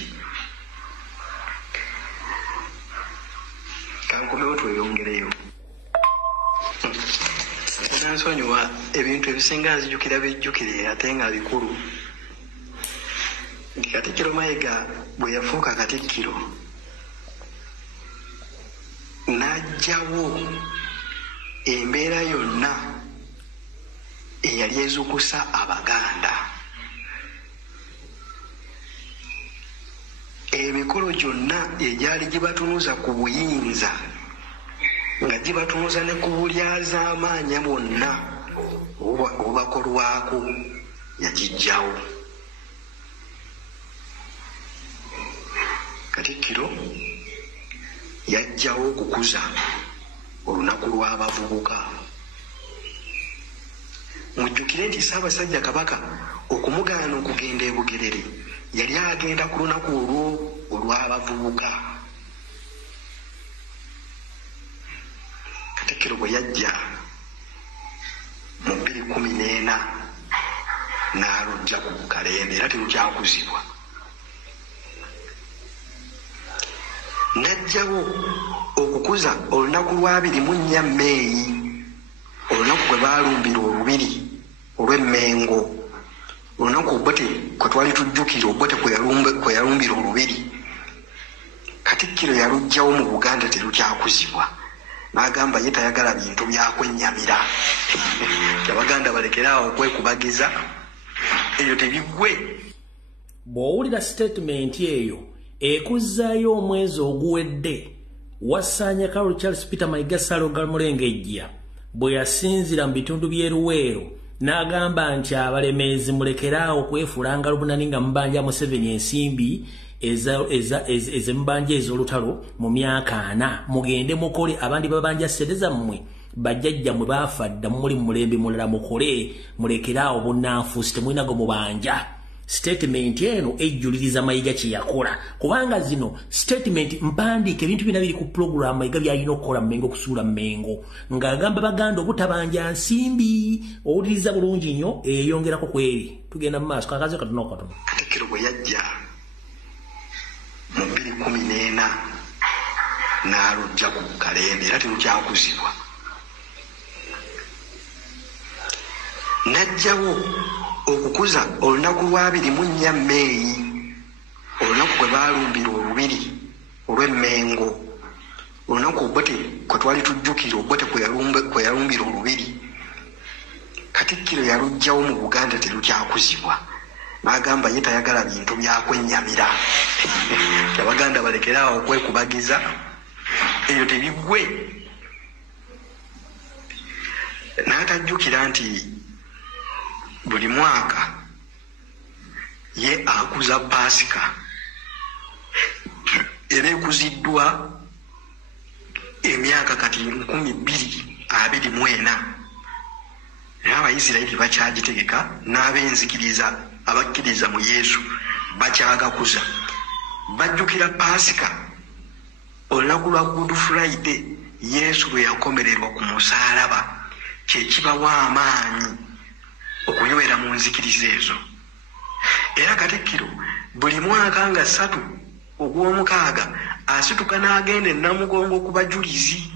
nsonyiwa ebintu ebisinga nzijukira bijjukire ate nga bikulu. Nti Katikkiro Mayiga bwe yafuuka Katikkiro n'aggyawo embeera yonna eyali ezukusa Abaganda. Emikolo gyonna egyali gibatunuza ku buyinza nga gibatunuza ne ku bulyazaamaanya bwonna obubakolwako yagiggyawo. Katikkiro yaggyawo okukuza olunaku lw'abavubuka. Mujjukire nti Ssaabasajja Kabaka okumugaana okugenda e Bugerere yali agenda ku lunaku olwo olw'abavubuka. Katikkiro bwe yajja mu 2014 n'alujja ku Kalembe era terukyakuzibwa. N'ajjawo okukuza olunaku lwa 24 Meeyi, olunaku kwe baalumbira olubiri olw'Emmengo, olunaku Obote kwe twali tujjukira Obote kwe yalumbira olubiri. Katikkiro yalugjawo mu Buganda terukyakuzibwa. N'agamba ye tayagala bintu byakwennyamira. Abaganda balekeraawo okwekubagiza, ebyo tebiggwe. Bw'owulira statement eyo ekuzzaayo omwezi oguwedde Wasanya Carol Charles Peter Mayiga Ssalonga Mulengejja bwe yasinzira mu bitundu by'e Luweero n'agamba nti abalemeezi mulekeraawo kwefuulanga lubunani nga mubanja Museveni ensimbi ez'emubanja ez'olutalo mu myaka 4 mugende mukole abandi babanja ssente zammwe bajjajja mwe baafa dda muli mu mulembe mulala mukole mulekeraawo bunnanfuusi temulinago mubanja. Statement eno ejjuliriza Mayiga kye yakola kubanga zino statement mpandiika ebintu bina biri ku program Mayiga byalina okukola Mmengo okusuula Mmengo ng'agamba Baganda obutabanja nsimbi. Owuliriza bulungi nnyo eyongerako kweri. Tugenda mu maaso kakazi katono katono. Katikkiro bwe yajja mu 2014 n'alujja ku Kalembe era terukyakuzibwa. N'ajjawo okukuza olunaku lwa 24 Meeyi, olunaku kwe baalumbira olubiri olw'Emmengo, olunaku Obote kwe twali tujjukira Obote kwe yalumbira olubiri. Katikkiro yalugjawo mu Buganda terukyakuzibwa. N'agamba ye tayagala bintu byakwennyamira. Abaganda balekeraawo okwekubagiza, ebyo tebiggwe. N'atajjukira nti buli mwaka ye akuza Pasika era ekuziddwa emyaka kati 2024 n'Abayisirayiri bakyagitegeka n'abenzikiriza abakkiriza mu Yesu bakyagakuza. Bajjukira Pasika olunaku lwa Good Friday Yesu lwe yakomererwa ku musaalaba kye kibawa amaanyi okunywera mu nzikiriza ezo. Era Katikkiro buli mwaka nga 3 ogw'omukaaga asituka n'agenda e Namugongo ku bajulizi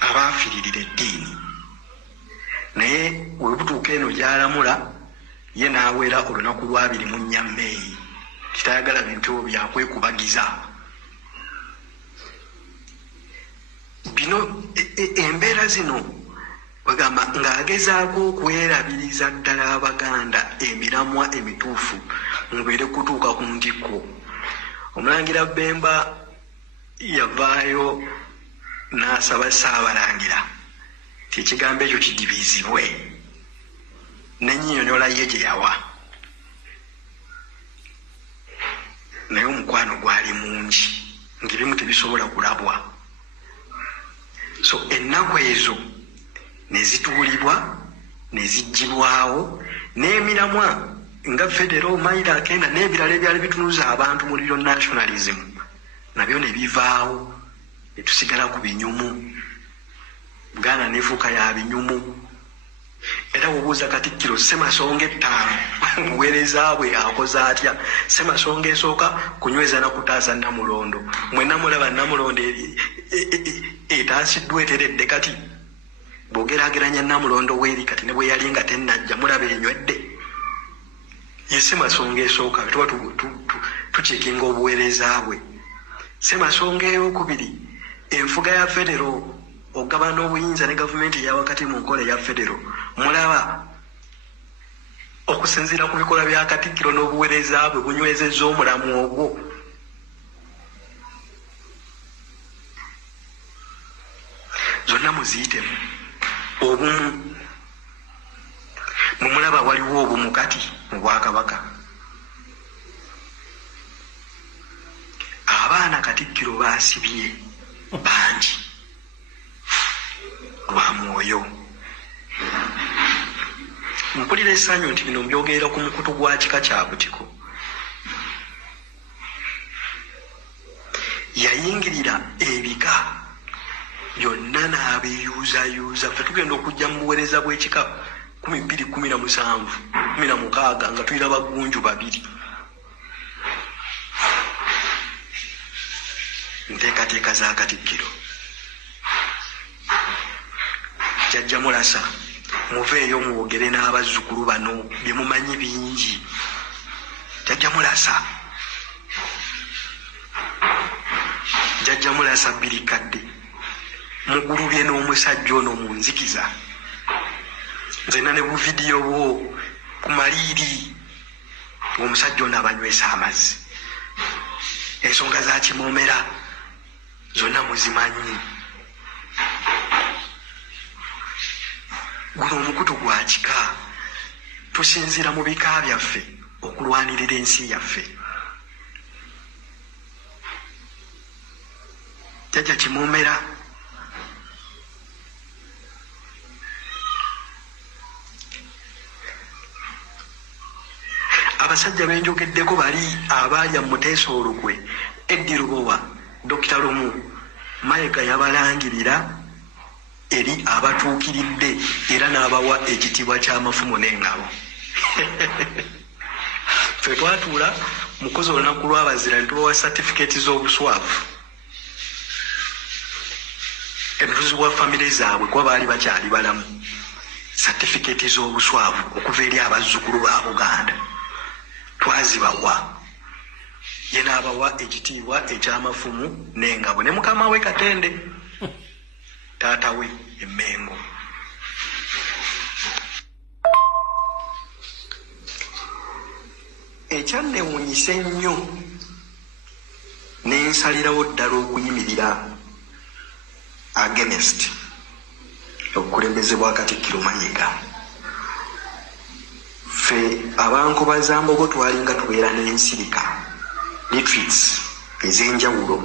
abaafiiririra eddiini. Naye we butuuka eno gy'alamula ye n'awera olunaku lwa 24 Meeyi. Kitayagala bintu byakwekubagiza. Bino embeera zino bagamba ng'agezaako okwerabiriza ddala Abaganda emiramwa emituufu ngwere kutuuka ku ntikko. Omulangira Bemba yavaayo n'asaba Ssaabalangira ti ekigambo ekyo kidibizibwe n'ennyonnyola ye gye yawa. Naye omukwano gwali mungi ng'ebimu tebisobola kulabwa. So ennaku ezo ne zituulibwa ne ziggyibwawo n'emiramwa nga Federal Maila Kenda n'ebirala ebyali bitunuza abantu mu lyo nationalism nabyo ne bivaawo ne tusigala ku binyumu. Buganda neefuuka ya binyumu. Era wobuuza Katikkiro Ssemasonga ettaano obuweereza bwe akoze atya. Ssemasonga esooka kunyweza na kutaasa Namulondo. Mwenna mulaba Namulondo etaasiddwa eteredde kati bwogerageranya Namulondo w'eri kati ne bwe yali nga tennajja mulaba enywedde yesi masonga esooka tuba tucekinga obuweereza bwe si masonga ey'okubiri enfuga ya federo ogabana obuyinza ne gavumenti eya wakati mu nkola eya federo mulaba okusinziira ku bikola bya Katikkiro n'obuweereza bwe bunywezezza omulamu ogwo zonna muziyitemu obumu mumulaba waliwo obumu kati mu Bwakabaka abaana Katikkiro baasibye bangi lwa mwoyo mpulira essanyu nti bino mbyogerera ku mukutu gwa kika kya Butiko yayingirira ebika byonna n'abiyuuzayuuza ffe tugenda okujja mu buweereza bw'ekika 1217 nga tulina bagunju babiri nteekateeka za Katikkiro jjajja mulasa muveeyo muwogere n'abazzukulu bano bye mumanyi bingi jjajja mulasa birikadde mugulubye n'omusajja ono mu nzikiza nzena ne buvidiyo bwo ku maliiri omusajja ono abanywesa amazzi ensonga za Kimoomera zonna muzimanyi guno omukutu gwa kika tusinziira mu bika byaffe okulwanirira ensi yaffe jjajja Kimoomera abasajja benjogeddeko bali abalya Muteesa Olukwe Eddi Lubowa Dr. Lumu Mayiga yabalangirira eri abatuukiridde era n'abawa ekitiibwa ky'amafumu n'engabo ffe twatuula mukozi olunaku lw'abazira ne tubawa satifikeeti z'obuswavu emituzi wa famire zaabwe kuba baali bakyali balamu satifikeeti z'obuswavu okuva eri abazzukulu ba Buganda twazibawa ye n'abawa ekitiibwa eky'amafumu n'engabo ne mukama we Katende taata we Emmengo ekyannewuunyisa ennyo n'ensalirawo ddala okuyimirira against obukulembeze bwa Katikkiro Mayiga ffe abankobazambogo twalinga tubeera n'ensirika retreats ez'enjawulo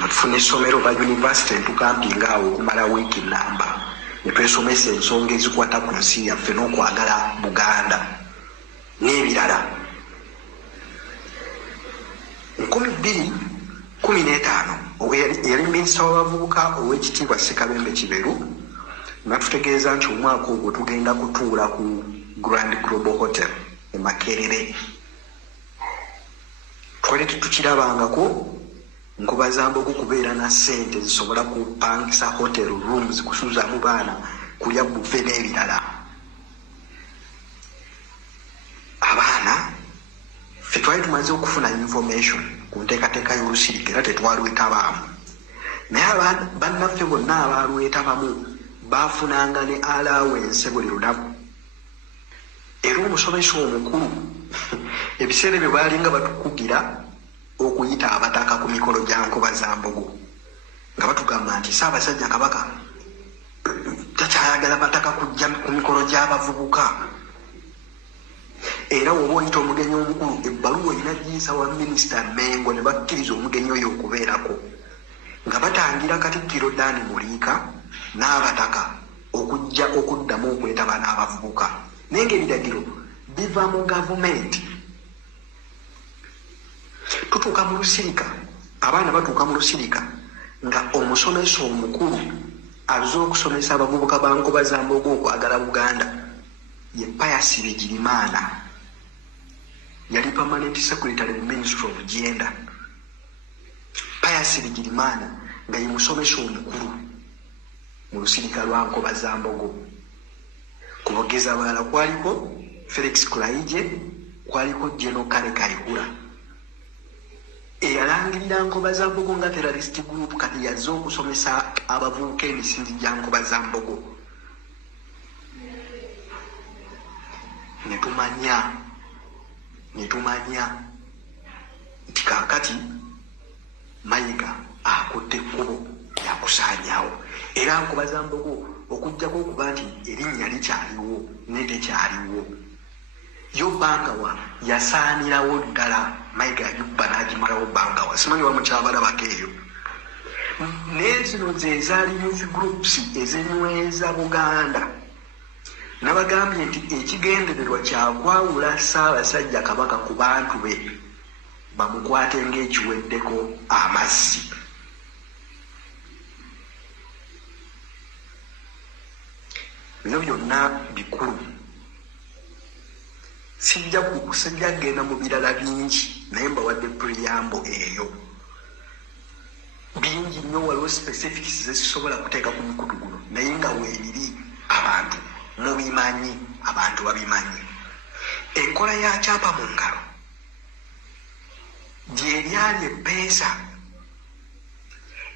natufuna essomero ba yunivasite entukampinga awo okumala wiiki nnamba ne twesomesa ensonga ezikwata ku nsi yaffe n'okwagala Buganda n'ebirala 2015 yali minisita w'abavubuka ow'ekitiibwa Ssekabembe Kiberu natutegeeza nti omwaka ogwo tugenda kutuula ku Grand Global Hotel e Makerere twali tutukirabangako nkubazambogo kubeera na ssente zisobola kupangisa hotel rooms kusuuzaamu baana kulya bufe n'ebirala abaana ffe twali tumaze okufuna information ku nteekateeka y'olusirika era tetwalwetabaamu naye bannaffe bonna abaalwetabamu baafunanga ne allowance buli lunaku era omusomesa omukulu ebiseera ebyo baalinga batukugira okuyita abataka ku mikolo gya Nkobazambogo nga batugamba nti Ssaabasajja Kabaka takyayagala bataka kujja ku mikolo gy'abavubuka era woba oyita omugenyi omukulu ebbaluwa erina giyisa wa minisita Mengo ne bakkiriza omugenyi oyo okubeerako nga batangira Katikkiro Dani Muliika n'abataka okujja okuddamu okwetaba n'abavubuka naye ng'ebiragiro biva mu gavumenti tutuuka mu lusirika abaana batuuka mu lusirika nga omusomesa omukulu azze okusomesa abavubuka ba Nkobazambogo okwagala Buganda ye Pius Bigirimana yali permanent secretary mu Ministry of Gender Pius Bigirimana nga ye musomesa omukulu mu lusirika lwa Nkobazambogo. Ku bogezi abalala kwaliko Felix Kulaije, kwaliko General Kale Kayihura. Eyalangirira Nkobazambogo nga terrorist group kati yazze okusomesa abavubuka emisingi gya Nkobazambogo. Netumanya nti kaakati Mayiga akutte ekkubo lyakusaanyaawo. Era Nkobazambogo okujjako okuba nti erinnya likyaliwo ne tekyaliwo. Yo Bangawa yasaanirawo ddala Mayiga yagibba n'agimalawo Bangawa. Simanyi wamukyabalabako eyo. N'ezino ze zaali youth groups ezinyweza Buganda. Nabagambye nti ekigendererwa kyakwawula Ssaabasajja Kabaka ku bantu be bamukwate ng'ekiweddeko amazzi. Bino byonna bikulu. Sijja genda mu birala bingi naye mbawadde preamble eyo. Bingi nnyo waliwo specifics zezisobola kuteeka ku mukutu guno naye nga weebiri abantu mubimanyi, abantu babimanyi. Enkola ya kyapa mu ngalo gy'eryali eppeesa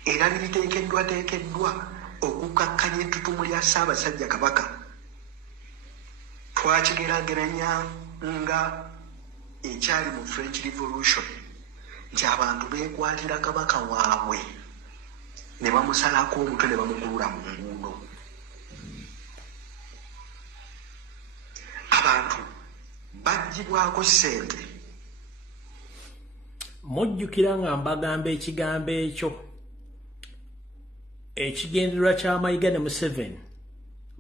era liriteekeddwa okukkakkanya ettutumu lya Ssaabasajja Kabaka. Twakigeraageranya nga ekyali mu French Revolution nti abantu beekwatira Kabaka waabwe ne bamusalako omutwe ne bamukulula mu nguudo. Abantu baggyibwako ssente. Mujjukira nga mbagamba ekigambo ekyo ekigendererwa kya Mayiga ne Museveni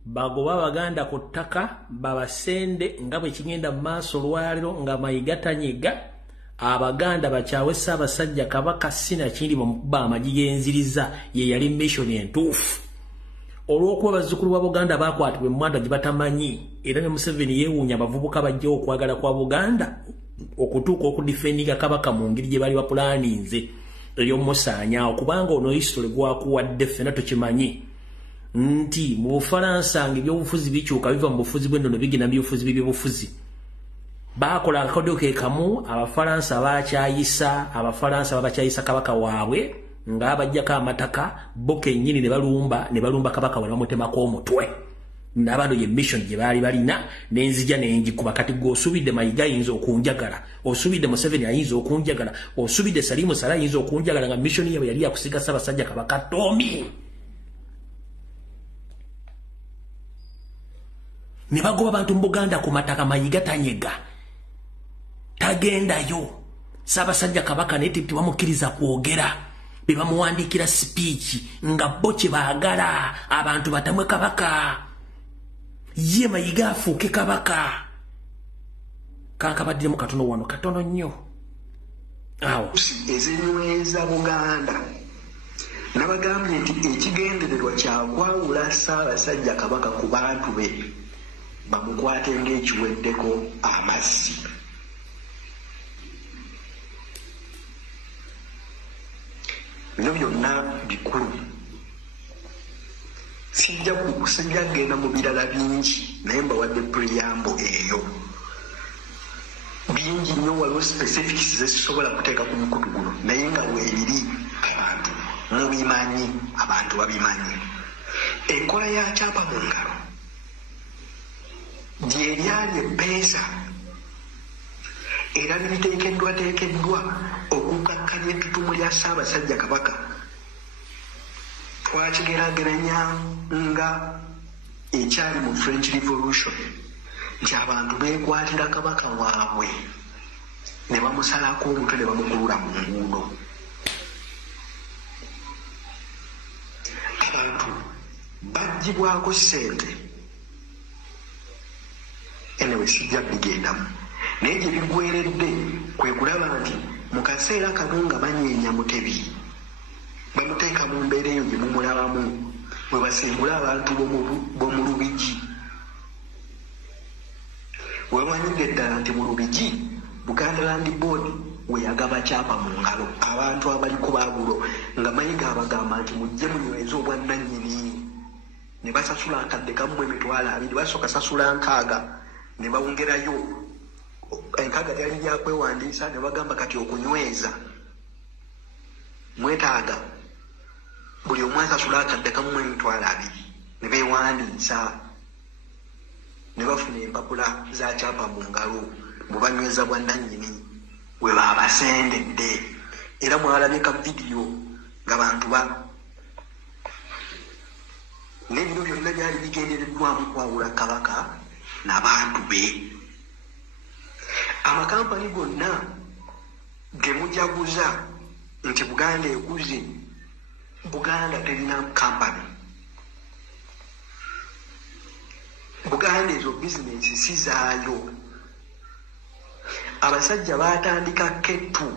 bagoba Abaganda ku ttaka babasende nga bwe kigenda mu maaso olwaliro nga Mayiga tanyiga Abaganda bakyawe Ssaabasajja Kabaka sina kindi bamukuba amagi g'enziriza ye yali mission entuufu. Olw'okuba bazzukulu ba Buganda baakwatibwa emmwanda gye batamanyi era ne Museveni yeewuunya abavubuka bajjawo okwagala kwa Buganda okutuuka okudifendinga Kabaka mu ngeri gye baali bapulaninze ey'omusaanyaawo kubanga ono history gwakuwadde ffenna tokimanyi nti mu Bufalansa ng'ebyobufuzi bikyuka biva mu bufuzi bw'ennono bigenda mu byobufuzi by'ebyobufuzi. Baakola akakodyo ke kamu Abafalansa babakyayisa Kabaka waabwe nga bajjako amataka bo kennyini ne balumba Kabaka wali bamutemako omutwe. N'abantu ye mission gye baali balina n'enzija n'engikuba kati gw'osubidde Mayiga ayinza okunjagala, osubidde Museveni ayinza okunjagala, osubidde Salimu Sala ayinza okunjagala nga mission yaabwe yali yakusiga Ssaabasajja Kabaka Toomi. Ne bagoba abantu mu Buganda ku mataka Mayiga tanyega. Tagendayo. Ssaabasajja Kabaka naye tebamukkiriza kwogera. Be bamuwandiikira speech nga bo kye baagala abantu batamwe Kabaka. Ye Mayiga afuuke Kabaka. Kankabaddemu katono wano katono nnyo. Awo. Ezinyweza Buganda. Nabagambye nti ekigendererwa kyakwawula Ssaabasajja Kabaka ku bantu be bamukwate ng'ekiweddeko amazzi. Bino byonna bikulu. Sijja genda mu birala bingi naye mbawadde preamble eyo. Bingi nnyo waliwo specifics zezisobola kuteeka ku mukutu guno naye nga weebiri abantu mubimanyi, abantu babimanyi. Enkola ya kyapa mu ngalo gy'eryali eppeesa era liriteekeddwa okukkakkanya ettutumu lya Ssaabasajja Kabaka. Twakigeraageranya nga ekyali mu French Revolution nti abantu beekwatira Kabaka waabwe ne bamusalako omutwe ne bamukulula mu nguudo. Abantu baggyibwako ssente. Enewe sijja bigendamu naye gye bigweredde kwe kulaba nti mu kaseera kano nga banyeenya Mutebi bamuteeka mu mbeera eyo gye mumulabamu bwe basimbula abantu b'omu Lubigi. Wamanyidde ddala nti mu Lubigi Buganda Land Board we yagaba kyapa mu ngalo abantu abaliko baagulo nga Mayiga abagamba nti mujje munyweze obwannannyini ne basasula nkadde kamu emitwalo 2 basooka sasula nkaaga ne bawongerayo enkaaga lyali lyakwewandiisa ne bagamba kati okunyweza mwetaaga buli omu asasula akadde kamu emitwalo 2 ne beewandiisa ne bafuna empapula za kyapa mu ngalo mu banyweza bwa nannyini we baabasendedde era mwalabye ka vidiyo nga bantu n'ebino byonna byali bigendereddwamu kwawula kabaka n'abantu be. Amakampani gonna ge mujaguza nti Buganda ekuze, Buganda terina kampani. Buganda ezo bizinesi si zaayo. Abasajja baatandika kettu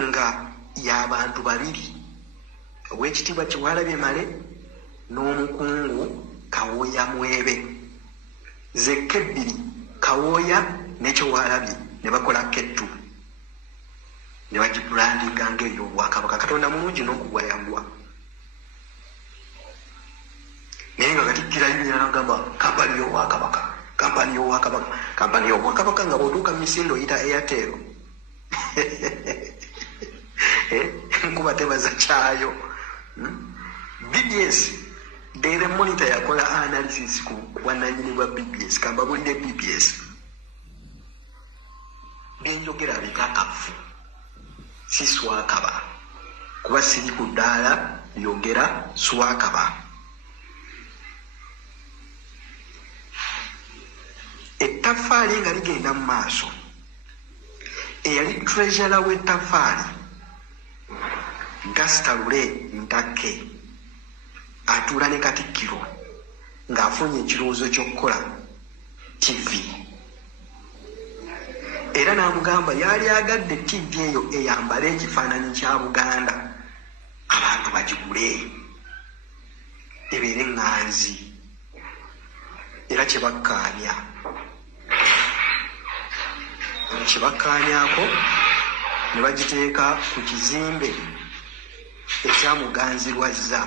nga y'abantu 2, Oweekitiibwa Kyewalabye Male n'omukungu Kawooya Mwebe. Zekka 2, Kawooya ne Kyewalabye ne bakola kettu ne bagibrandinga ng'ey'Obwakabaka. Katonda mulungi n'okugwayagwa. Naye nga Katikkiro n'agamba kampani y'Obwakabaka, kampani y'Obwakabaka, kampani y'Obwakabaka nga bw'otuuka mu Misinde oyita Airtel. Nkuba tebaza kyayo. BBS Daily Monitor yakola analysis ku bwannannyini bwa BBS. Kambabulire BBS byenjogera bikakafu, si Swakaba, kuba siri ku ddaala yogera Swakaba. Ettaffaali nga ligenda mu maaso, eyali treasurer w'ettaffaali Gastalule Ntakke atuula ne Katikkiro ng'afunye ekirowoozo ky'okukola TV. Era n'amugamba yali agadde TV eyo eyambale ekifaananyi kya Buganda, abantu bagigule ebeere ŋŋanzi. Era kyebakkaanyako ne bagiteeka ku kizimbe ekyamuganzirwazza.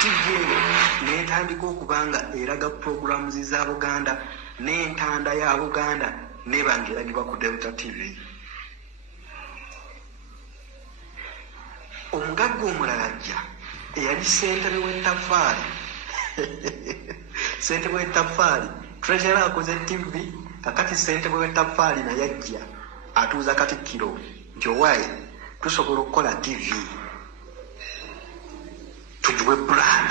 TV eyo n'etandika okubanga eraga programs za Buganda n'entanda ya Buganda n'ebanga eragibwa ku Delta TV. Omugagga omulala ajja eyali ssentebe w'ettaffaali ssentebe w'ettaffaali treasurer akoze TV, kakati ssentebe w'ettaffaali naye ajja atuuza Katikkiro nti owaaye tusobola okukola TV tugiwe plan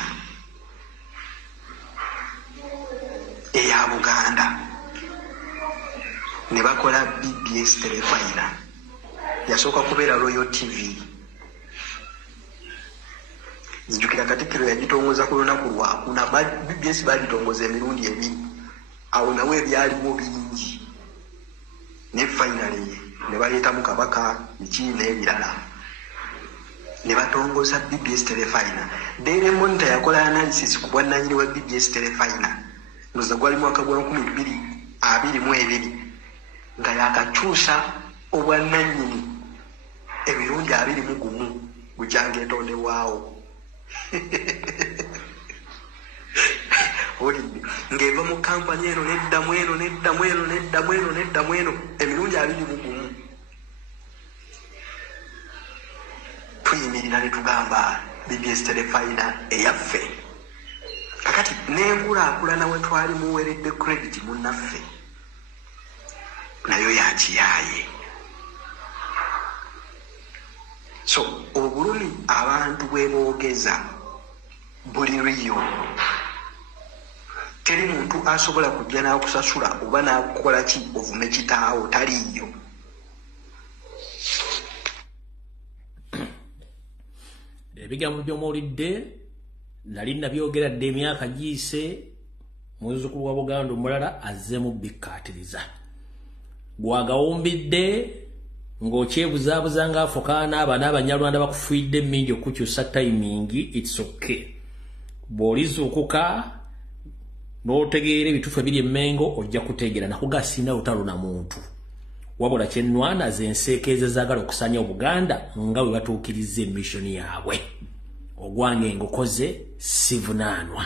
eya Buganda. Ne bakola BBS Telefina, yasooka kubeera Royal TV. Nzijukira Katikkiro yagitongoza ku lunaku lwakuna, BBS bagitongoza emirundi 2, awo nawe ebyalimu bingi, ne finally ne baleetamu Kabaka biki n'ebirala ne batongoza BBS Telefina. Daily Monitor yakola analysis ku bwannannyini bwa BBS Telefina ndoza gwali mwaka gwa 2022 nga yakakyusa obwannannyini emirundi 21 bujanga etondebwawo. Ng'eva mu kampani eno neddamu eno neddamu eno neddamu eno neddamu eno emirundi 21. Tuyimirira ne tugamba BBS Telefina eyaffe. Kakati n'enkulaakulana we twali muweredde credit munnaffe nayo yakiyaaye. So obulumi abantu bwe boogeza buli riyo. Teri muntu asobola kujja n'akusasula oba n'akukola ki ovume kitaawo, taliyo. Ebigambo by'omuwulidde nali nabyogeradde emyaka giise, muzzukulu wa Buganda omulala azzeemu bikkaatiriza. Gwagawumbidde ng'okyebuzaabuza ng'afukaana abaana Abanyarwanda bakufiidde mingi okukyusa timing, it's okay. Bw'olizuukuka n'otegeera ebituufu ebiri emmengo ojja kutegeera nakugasiina lutalo na muntu. Wabula kyennwana ze nseekeeze zaagala okusanya Obuganda nga bwe batuukiriza emmission yaabwe. ogwange ngokoze sivunanwa.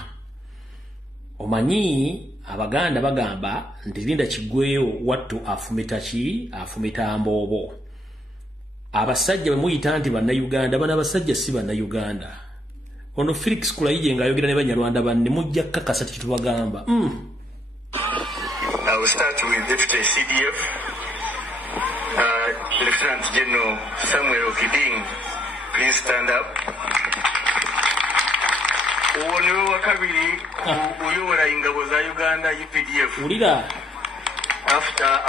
Omanyi abaganda bagamba nti linda kigweyo wattu afumita ki afumita mbobo. Abasajja bemuyita nti bannayuganda bana abasajja si bannayuganda. Ono Felix Kulayije ngayogera ne Banyarwanda banne mujja kakasa kitubagamba. I will start with Deputy CDF, Lieutenant General Samuel Okiding. Please stand up. Uwonewe wakabiri uyobora ingabo za Uganda UPDF. Ulira. After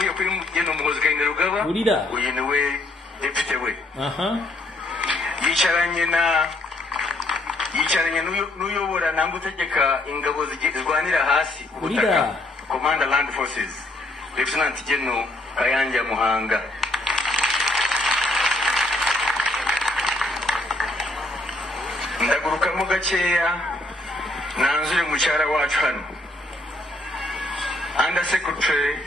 uyo kuri General Muhoozi Kayinda Rugaba. Ulira. Uyenewe deputy we. Yicaranye n'uyobora nangutegeka ingabo zirwanira hasi ubutaka. Commander Land Forces, Lieutenant General Kayanja Muhanga. Ndaguruka mu gakeya nanzure mucyara wacu hano. Under Secretary,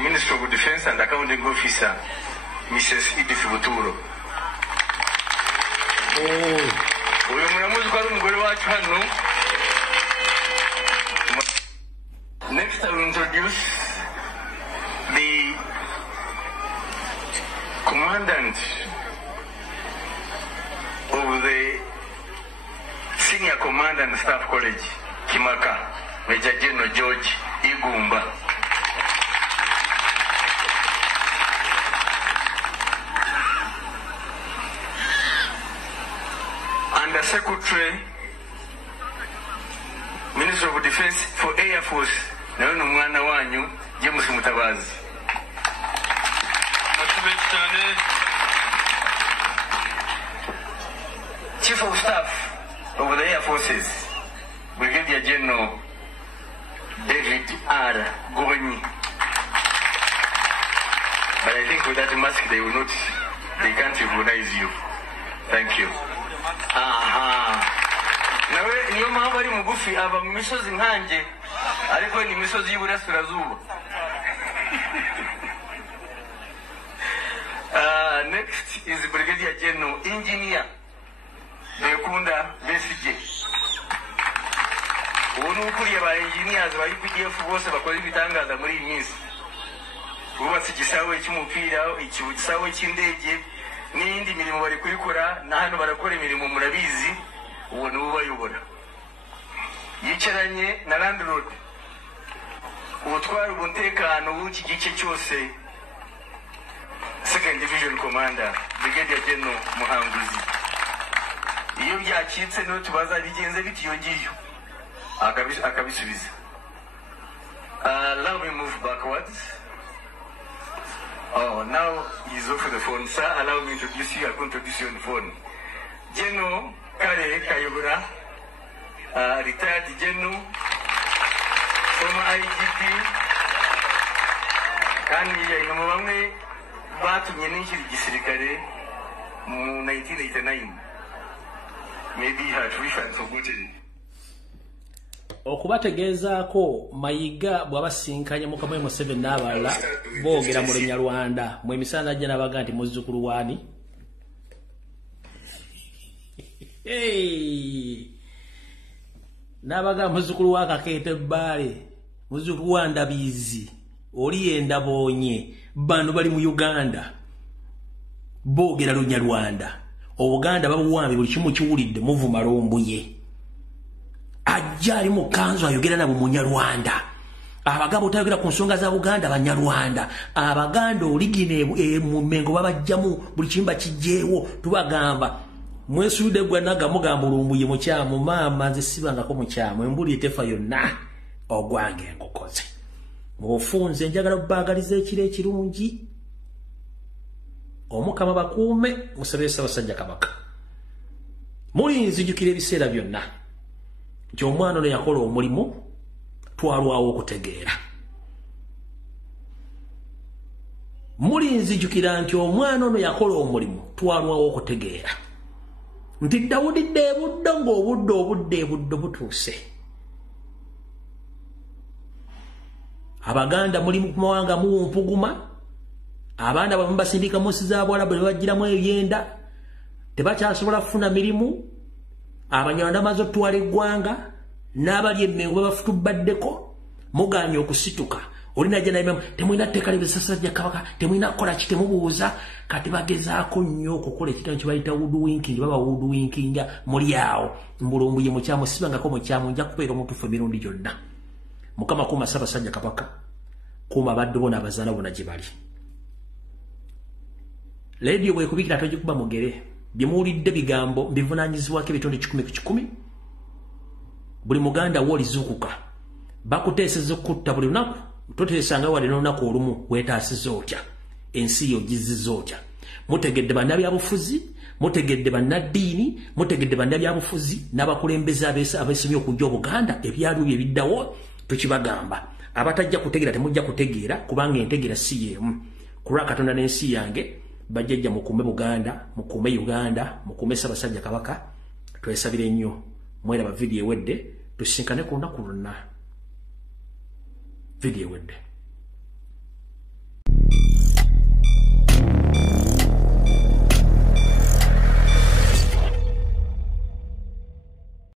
Minister of Defense and Accounting Officer, Mrs. Edith Buturo. Uyu muramuzi ko ari umugore wacu hano. Next I will introduce the commandant of the Senior Command and Staff College, Kimaka, Major General George Igumba. Under Secretary, Minister of Defense for Air Force, nawe n'umwana wanyu James Mutabazi. Chief of Staff of the Air Forces, Brigadier General David R. Goni. But I think with that mask they can't recognize you. Thank you. Nawe niyo mpamvu ari mugufi aba mu misozi nkanjye ariko ni misozi y'Iburasirazuba. Next is Brigadier General Engineer Bekunda Besije. Ubu ni ukuriye ba engineers ba UPDF bose bakora ibitangaza muri iyi minsi. Bubatse igisawe cy'umupira, igisawe cy'indege n'indi mirimo bari kurikora na hano barakora imirimo murabizi. Uwo ni ubayobora. Yicaranye na landlord utwara umutekano w'iki gice cyose, Second Division Commander Brigadier General Muhanguzi. Iyo byacitse no tubaza bigenze bitiyo ngiyo akabisubiza. Allow me move backwards. Oh, now he's off the phone. Sir, allow me to introduce you. I can introduce you on the phone. General Kale Kayobora, retired General, former IGP, kandi ino mu bamwe batumye n'inshiri gisirikare mu 1989. Maybe he had recently forgotten. Okubategezaako Mayiga bwabasinkanye mu Kamwemo 7 n'abala boogera mu Lunyarwanda mwe misana ajja nabaga nti muzzukulu wani. Hey, nabaga muzzukulu wa Kakeete Bbaale, muzzukulu wa Ndabizi, oli Endabonye, bano bali mu Uganda boogera Lunyarwanda. Obuganda babuwambi buli kimu kiwulidde muvuma Lumbuye. Ajja ali mu kanzu ayogera nabo mu Nyarwanda. Abagabo tayogera ku nsonga za Buganda Banyarwanda. Abaganda oligine mu Mengo babajjamu buli kimba kijjeewo tubagamba. Mwesude gwa naga mugamba Lumbuye mu kyamu maama nze sibangako mu kyamu embuli etefa yonna ogwange ngokoze. Mufunze njagalabbagaliza ekire ekirungi. Omukama bakuume musabesa basajja Kabaka. Mulinzijukira ebiseera byonna. Nti omwana ono yakola omulimu twalwawo okutegeera. Mulinzijukira nti omwana ono yakola omulimu twalwawo okutegeera. Nti Dawudi Debuddo ng'obudde butuuse. Abaganda muli mu mawanga muwumpuguma. Abaana bamwe basindika munsi za Bwarabu ne bagiramu ebyenda. tebakyasobola kufuna mirimu abanyarwanda mazo twala eggwanga n'abali emmengo babafutubaddeko muganye okusituka olina jana imam temwina teka libisasajja kabaka temwina kola kitemubuuza kati bagezaako nnyo okukola ekitango kibayita woodwinking baba woodwinking muli awo mbulumbuye mukyamu sibangako mukyamu nja kubeera omutufu emirundi gyonna mukama kuuma Ssaabasajja Kabaka kuuma abaddu bona abazaala bona gye bali leediyo bwekubikira tojikuba mugere bye muwulidde bigambo mbivunaanyizibwako ebitonde 10 buli muganda woolizuukuka bakuteeseza okutta buli lunaku toteesanga wali n'olunaku olumu weetaasiza otya ensi yo giziza otya mutegedde bannabyabufuzi mutegedde bannaddiini mutegedde bannabyabufuzi n'abakulembeze abeesibye okujja obuganda ebyaliwo bye biddawo tukibagamba abatajja kutegeera temujja kutegeera kubanga entegeera si yeemu kulwa Katonda n'ensi yange bajjajja mukuume Buganda mukuume Uganda mukuume Ssaabasajja Kabaka twesabire nnyo mweraba vidiyo ewedde tusinkane ku lunaku lwonna vidiyo ewedde